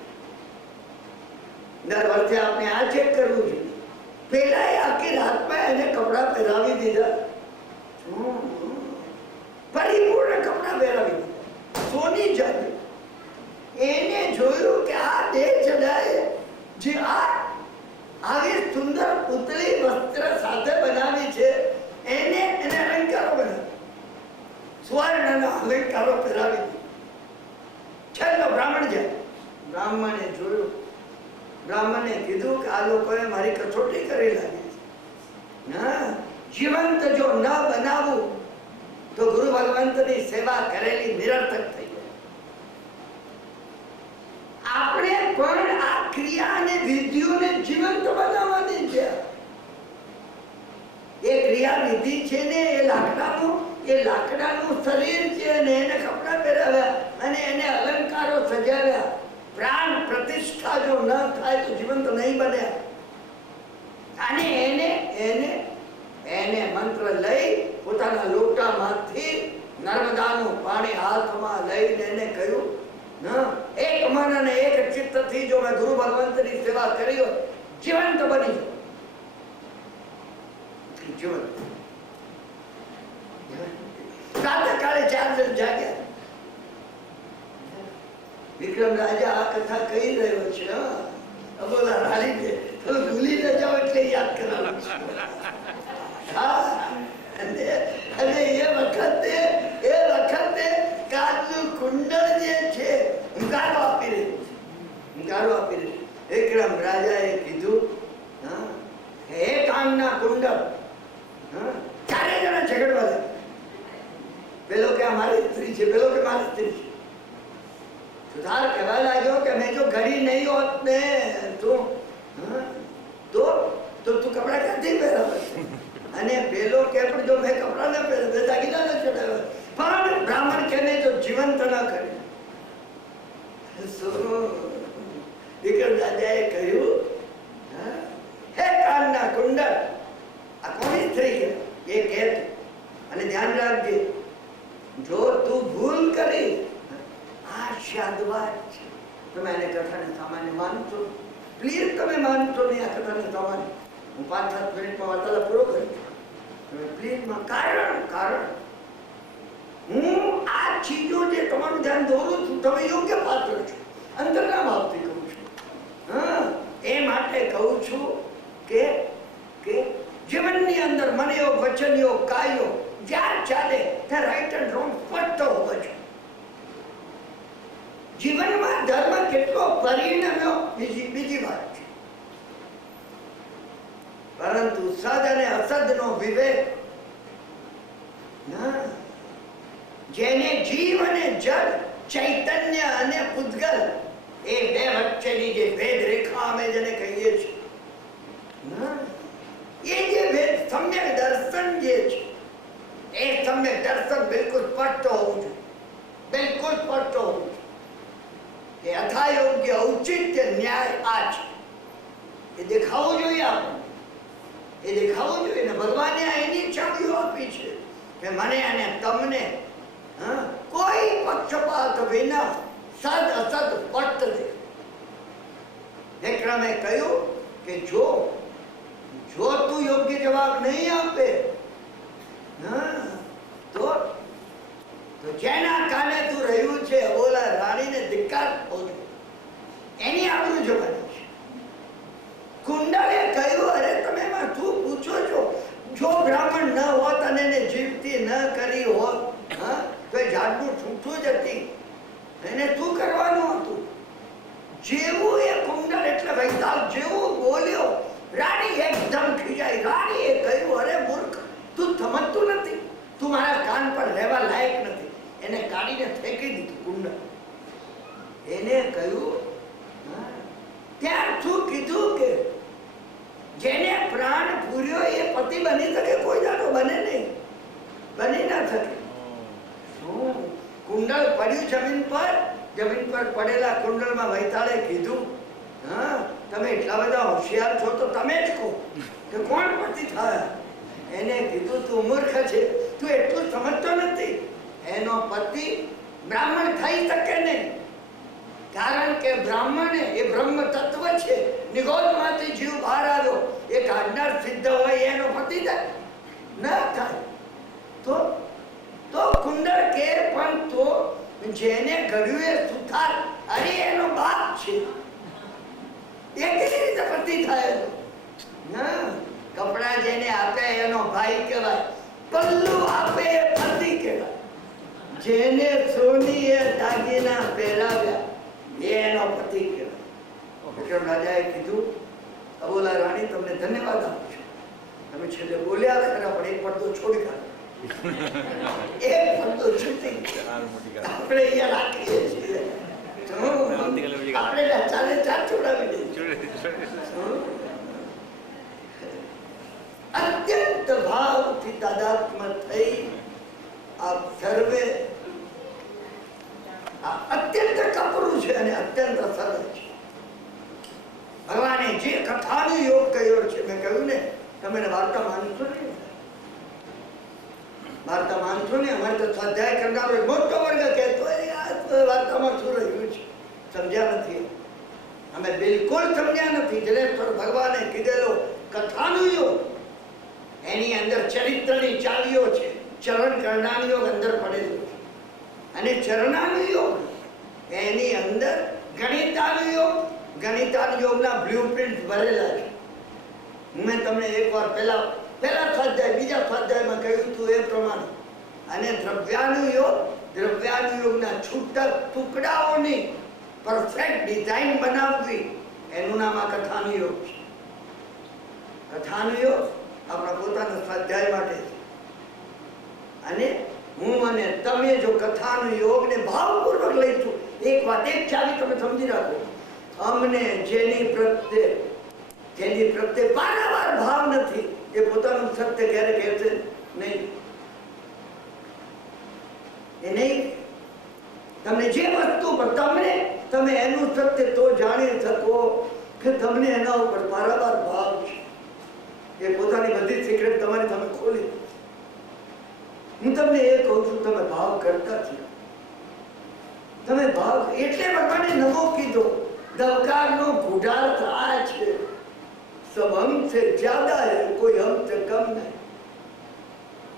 દર વર્ષે આપણે આ ચેક કરવું જોઈએ. પેલા આખી રાતમાં એને કપડા પહેરાવી દીધા. પરિપૂર્ણ કપડા પહેરાવી દીધા. સોની જાગે. એને જોયું કે આ દેહ ચડાય જે આવી સુંદર પુતળી વસ્ત્ર સાથે બનાવી છે. એને અલંકારો બનાવી, સ્વર્ણના અલંકારો પહેરાવી. છેલ્લો બ્રાહ્મણ જાય. બ્રાહ્મણે જોયું. બ્રાહ્મણે કીધું કે આ લોકોએ મારી કસોટી કરી લાગી. જીવંત જો ન બનાવું તો ગુરુ ભગવંતની સેવા કરેલી નિરર્થક થઈ જાય. આપણે પણ આ ક્રિયા અને વિધિઓને જીવંત બનાવવાની છે. એ ક્રિયા વિધિ છે ને એ લાકડાનું શરીર છે ને એને કપડા પહેરાવ્યા અને એને અલંકારો સજાવ્યા. પ્રાણ પ્રતિષ્ઠા જો ન થાય તો જીવંત નહીં બન્યા. અને એને મંત્ર લઈ પોતાના લોટામાંથી નર્મદાનું પાણી હાથમાં લઈને એને કહ્યું, એક મન અને એક ચિત્તથી જો મેં ગુરુ ભગવંતની સેવા કરી હોય જીવંત બની જાઉં. પ્રાતઃકાળે 4 જણ જાગ્યા. વિક્રમ રાજા આ કથા કહી રહ્યો છે. બોલા રાણી છે તમે ભૂલી ન જાઓ એટલે યાદ કરાવું છું. અને એ વખતે કાચનું કુંડળ જે છે હુંકારો આપી રહ્યું છે. વિક્રમ રાજાએ કીધું, હે કામના કુંડળ, 4 જણા ઝઘડવા લાગ્યા. પેલો કે મારી સ્ત્રી છે, પેલો કે મારી સ્ત્રી છે. સુધાર કહેવા લાગ્યો કે મેં જો ઘડી નહીં હોત ને તો તું કપડા ક્યાંથી પહેરાવે? અને પેલો કે પણ જો મેં કપડા ન પહેરે, મેં દાગીના ન ચડાવ્યા, પણ બ્રાહ્મણ કે મેં જો જીવંત ન કરી. વિક્રમ રાજાએ કહ્યું, હે કાનના કુંડળ, આ કોની સ્ત્રી કે એ કહેતો, અને ધ્યાન રાખજે જો તું ભૂલ કરી આ શાદવાદ છે. તમે આને કથાને સામાન્ય માનશો? પ્લીઝ તમે માનશો નહીં આ કથાને સામાન્ય. હું 5-7 મિનિટમાં વાર્તાલાપ પૂરો કરીશ. તમે પ્લીઝ કારણ હું આ ચીજો જે તમારું ધ્યાન દોરું છું તમે યોગ્ય પાત્ર છો, અંતરના ભાવથી કહું છું. એ માટે કહું છું કે જીવનની અંદર મનયોગ, વચનયોગ, કાયો જ્યાં ચાલે ત્યાં રાઈટ એન્ડ રોંગ સ્પષ્ટ હોવો જોઈએ. જીવનમાં ધર્મ કેટલો પરિણમ્યો બીજી વાત છે, પરંતુ સદ અને અસદનો વિવેક, જેને જીવ અને જળ, ચૈતન્ય અને પૂતગલ, એ બે વચ્ચેની જે ભેદ રેખા અમે જેને કહીએ છીએ, એ જે ભેદ સમ્યક દર્શન જે છે, એ સમ્યક દર્શન બિલકુલ સ્પષ્ટ હોવું જોઈએ. બિલકુલ સ્પષ્ટ હોવું જોઈએ કે યથાયોગ્ય ઔચિત્ય ન્યાય આ છે. એ દેખાવું જોઈએ આપણને, એ દેખાવું જોઈએ ને. ભગવાને એની ચાવીઓ આપી છે કે મને અને તમને કોઈ પક્ષપાત વિના સદ અસદ સ્પષ્ટ છે. વિક્રમે કહ્યું કે જો તું યોગ્ય જવાબ નહીં આપે તો જેના કારણે તું રહ્યું છે ઓલા રાણીને ધિક્કાર પહોંચો, એની આબરૂ જવાની છે. કુંડળે કહ્યું, અરે તમે એમાં શું પૂછો છો? જો બ્રાહ્મણ ન હોત અને એને જીવતી ન કરી હોત તો એ ઝાડનું છૂટું જ હતી, એને શું કરવાનું હતું? જેવું એ કુંડળ એટલે વૈતાલ જેવું બોલ્યો, રાણી એકદમ ખીજાઈ. રાણીએ કહ્યું, અરે મૂર્ખ, તું સમજતું નથી, તું મારા કાન પર રહેવા લાયક નથી. એને કાઢીને ફેંકી દીધું કુંડળ. એને કહ્યું, ત્યાં શું કીધું કે જેને પ્રાણ પૂર્યો એ પતિ બની શકે? કોઈ જાણો બને નહીં, બની ના શકે. કુંડળ પડ્યું જમીન પર પડેલા કુંડળમાં વૈતાળે કીધું, તમે એટલા બધા હોશિયાર છો તો તમે જ કહો કે કોણ પતિ થાય? એને કીધું, તું મૂર્ખ છે, તું એટલું સમજતો નથી. એનો પતિ બ્રાહ્મણ થઈ શકે નહીં, કારણ કે બ્રાહ્મણ એ બ્રહ્મ તત્વ છે. નિગોદમાંથી જીવ બહાર આવ્યો, એ કાઢનાર સિદ્ધ હોય એનો પતિ થાય ન થાય. તો કુંડળ કે પણ તો જેને ઘડ્યું એ સુથાર, અરે એનો બાપ છે, એ કેવી રીતે પતિ થાય? કપડા જેને આપે એનો ભાઈ કહેવાય, પલ્લુ આપે એ પતિ કહેવાય, જેને સોની એ દાગીના પહેરાવ્યા એનો પતિ કહેવાય. વિક્રમ રાજાએ કીધું, અબોલા રાણી તમને ધન્યવાદ આપું છું, તમે છેલ્લે બોલ્યા ખરા પણ એક પડદો છોડી કાઢો. એક પડદો છૂટી આપણે અહીંયા રાખીએ છીએ આપણે ચાલે ચાર છોડાવી દઈએ. અત્યંત ભાવથી તાદાત્મ થઈ આપ સર્વે અત્યંત કપરું છે અને અત્યંત સરળ છે. ભગવાને જે કથાનો યોગ કહ્યો છે, મેં કહ્યું ને તમે વાર્તા માનશો ને, વાર્તા માનશો ને. અમારે તો સ્વાધ્યાય કરનારો મોટો વર્ગ કહેતો વાર્તામાં શું રહ્યું છે, સમજ્યા નથી. અમે બિલકુલ સમજ્યા નથી. જલેશ્વર ભગવાને કીધેલો કથાનો યોગ એની અંદર ચરિત્રની ચાવીઓ છે. ચરણ કરણાનો યોગ અંદર પડેલો છે અને ચરણાનો યોગ એની અંદર ગણિતાનો યોગ, ગણિતાનો યોગના બ્લુપ્રિન્ટ ભરેલા છે. મેં તમને એકવાર પહેલા સ્વાધ્યાય બીજા સ્વાધ્યાયમાં કહ્યું હતું એ પ્રમાણે. અને દ્રવ્યાનું યોગના છૂટક ટુકડાઓની પરફેક્ટ ડિઝાઇન બનાવવી એનું નામ આ કથાનો યોગ છે. કથાનો યોગ આપણા પોતાના સ્વાધ્યાય માટે છે. અને હું અને તમે જો કથાનો યોગને ભાવપૂર્વક લઈશું, એક વાત, એક ચાવી તમે સમજી રાખો, અમને જેની પ્રત્યે વારંવાર ભાવ નથી એ પોતાનું સત્ય ક્યારે કહેશે નહીં. એ નહીં. તમને જે વસ્તુ પર તમે એનું સત્ય તો જાણી શકો કે તમને એના ઉપર વારંવાર ભાવ છે. એ પોતાની બધી સિક્રેટ તમારી તમે ખોલી. હું તમને એ કહું છું, તમે ભાવ કરતા છો. તમે ભાવ એટલે ભગવાને નમો કીધો. દવકારનો ગુઢાર્થ આ છે, સબ હમસે જ્યાદા હૈ, કોઈ હમસે કમ નહીં.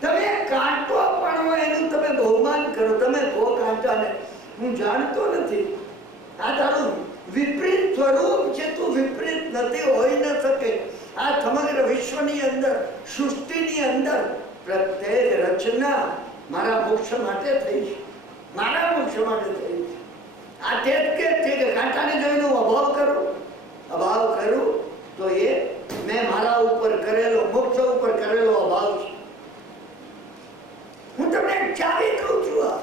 તમે કાંટો પણ હોય એનું તમે બહુમાન કરો. તમે ભો કાંટાને હું જાણતો નથી, આ તારું વિપરીત સ્વરૂપ છે, તું વિપરીત નથી હોઈ ન શકે. આ સમગ્ર વિશ્વની અંદર, સૃષ્ટિની અંદર પ્રત્યેક રચના મારા મોક્ષ માટે થઈ છે, મારા મોક્ષ માટે થઈ છે. આ તે કે કાંટાને જોઈને હું અભાવ કરું તો એ મેં મારા ઉપર કરેલો, મોક્ષ ઉપર કરેલો અભાવ છે. હું તમને ચાવી કહું છું, આ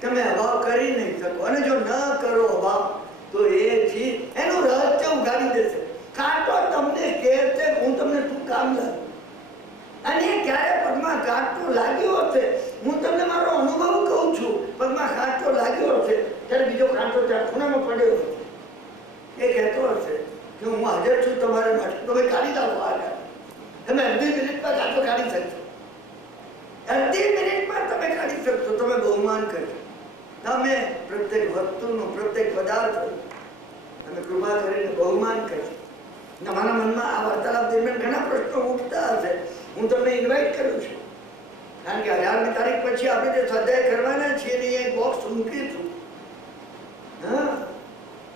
તમે અભાવ કરી નહીં શકો. અને જો ન કરો અભાવ તો એ ચીજ એનું રહસ્ય ઉગાડી દેશે. કાંટો તમને કહેશે હું તમને શું કામ લાગ્યું, અને ક્યારે પગમાં કાંટો લાગ્યો હશે, હું તમને મારો અનુભવ કહું છું, પગમાં કાંટો લાગ્યો હશે ત્યારે બીજો કાંટો ત્યાં ખૂણામાં પડ્યો હશે, એ કહેતો હશે કે હું હાજર છું તમારા માટે, તમે કાઢી લાવો. આ તમે અડધી મિનિટમાં કાંટો કાઢી શકશો, અડધી મિનિટમાં તમે કાઢી શકશો. તમે બહુમાન કરશો. તમે પ્રત્યેક વસ્તુનું, પ્રત્યેક પદાર્થ તમે કૃપા કરીને બહુમાન કરશો. તમારા મનમાં આ વાર્તાલાપ દરમિયાન ઘણા પ્રશ્નો ઉઠતા હશે. હું તમને ઇન્વાઇટ કરું છું, કારણ કે 18મી તારીખ પછી આપણે જે સ્વાધ્યાય કરવાના છીએ ને એક બોક્સ મૂકીશું. હા,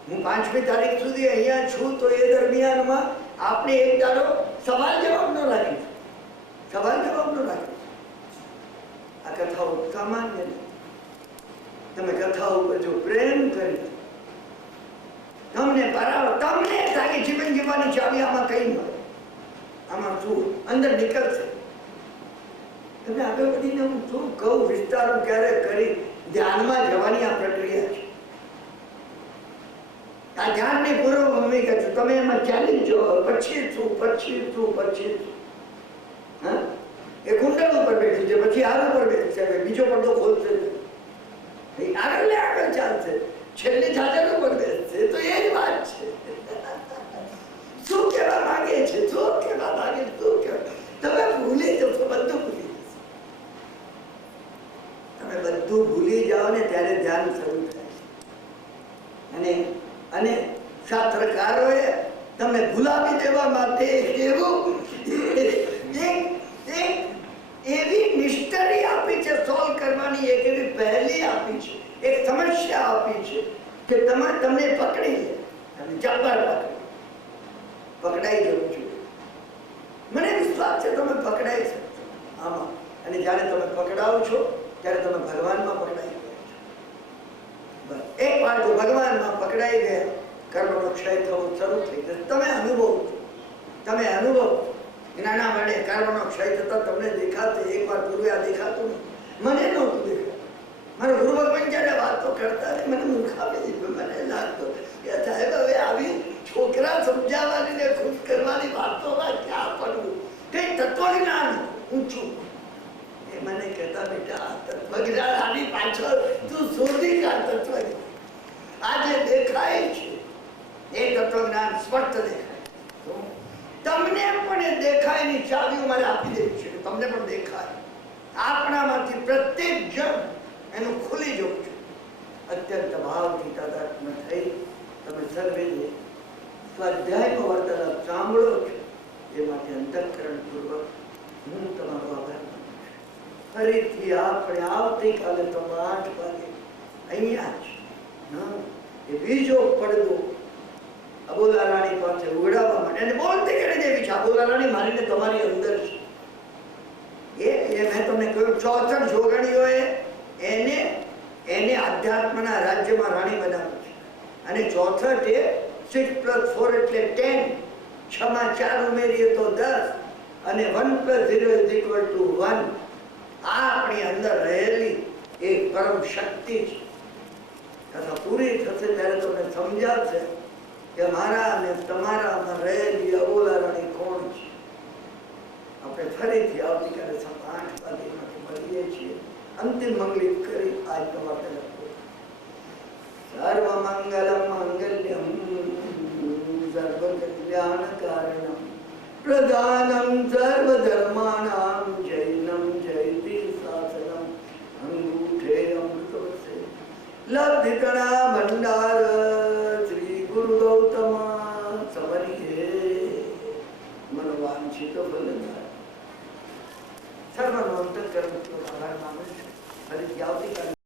હું 5મી તારીખ સુધી અહીંયા છું, તો એ દરમિયાનમાં આપણે એક દાડો સવાલ જવાબનો રાખીશું. આ કથાઓ સામાન્ય નથી. તમે કથાઓ ઉપર જો પ્રેમ કરી, તમને તારી જીવન જીવવાની ચાવી આમાં કઈ મળે, આમાં શું અંદર નીકળશે. તમે આગળ વધીને હું શું કહું, વિસ્તાર ક્યારે કરી ધ્યાનમાં જવાની આ પ્રક્રિયા છે. આ ધ્યાનની પૂર્વ ભૂમિકા છે. તમે એમાં ચાલી જાઓ, પછી શું. હા, એ કુંડળ ઉપર બેઠી છે, પછી હાર ઉપર બેઠી છે, બીજો પડદો ખોલશે, આગળ ચાલશે, છેલ્લી જાજર ઉપર બેસશે. તો એ જ વાત છે. શું કહેવા માંગે છે, તમે ભૂલી જશો, બધું ભૂલી જાઓ ને ત્યારે ધ્યાન શરૂ થાય. અને શાસ્ત્રકારોએ તમને ભૂલાવી દેવા માટે એવી મિસ્ટરી આપી છે, સોલ્વ કરવાની એક એવી પહેલી આપી છે, એક સમસ્યા આપી છે કે તમને પકડી લે, જબર પકડાઈ જવું જોઈએ. મને વિશ્વાસ છે તમે પકડાઈ શકશો આમાં. અને જ્યારે તમે પકડાવ છો ત્યારે તમે ભગવાનમાં પકડાઈ ગયા છો. એક વાર જો ભગવાનમાં પકડાઈ ગયા, કર્મનો ક્ષય થવો શરૂ થઈ જશે. તમે અનુભવ જ્ઞાના વડે કર્મનો ક્ષય થતા તમને દેખાશે. એકવાર પૂર્વે આ દેખાતું નહીં, મને નહોતું દેખાતું. મારા ગુરુ ભગવાન જયારે વાતો કરતા ને મને મૂર્ખામી મને લાગતો કે સાહેબ હવે આવી છોકરા સમજાવવાની ને ખુશ કરવાની વાતોમાં ક્યાં પડવું, કઈ તત્વજ્ઞાન ઊંચું. એ મને કહેતા બેટા આ તત્વજ્ઞાન આની પાછળ તું શોધી કાઢ. તત્વજ્ઞાન આજે દેખાય છે એ તત્વજ્ઞાન સ્પષ્ટ દેખાય. તમને પણ એ દેખાય ની ચાવીઓ મારે આપી દેવી છે. તમને પણ દેખાય. આપણામાંથી પ્રત્યેક જણ એનું ખુલી જવું છું. અત્યંત ભાવથી તાદાત્મ્ય થઈ તમે સર્વે સ્વાધ્યાયનો વાર્તાલાપ સાંભળો છો એ માટે અંતઃકરણ પૂર્વક હું તમારો આભાર માનું છું. ફરીથી આપણે આવતીકાલે તો 8 વાગે અહીંયા જ એ બીજો પડદો અબોલા રાણી પાસે ઉડાવવા માટે અને બોલતી કરી દેવી છે. અબોલા રાણી મારીને તમારી અંદર છે. એ મેં તમને કહ્યું 64 જોગણીઓએ એને આધ્યાત્મના રાજ્યમાં રાણી બનાવી છે. અને 64 એ 6 + 4 એટલે 10, 6 માં 4 ઉમેરીએ તો 10 અને 1 + 0 = 1. આ આપણી અંદર રહેલી એક પરમ શક્તિ છે. કથા પૂરી થશે ત્યારે તમને સમજાશે કે મારા અને તમારામાં રહેલી અબોલા રાણી કોણ છે. આપણે ફરીથી આવતીકાલે 8 વાગે મળીએ છીએ. અંતિમ મંગલિત કરી આજનો વાર્તાલાપ સર્વ મંગલમ મંગલ્યમ સર્વ કલ્યાણ કારણમ પ્રધાનમ સર્વ ધર્માણામ જૈનમ જયતિ શાસનમ અંગૂઠે અમૃતવસે લબ્ધિકણા ભંડાર શ્રી ગુરુ ગૌતમ સમરિહે મનોવાંછિત ફલદાય. સર્વનો અંતઃકરણથી આભાર માનું છું. ફરીથી આવતીકાલે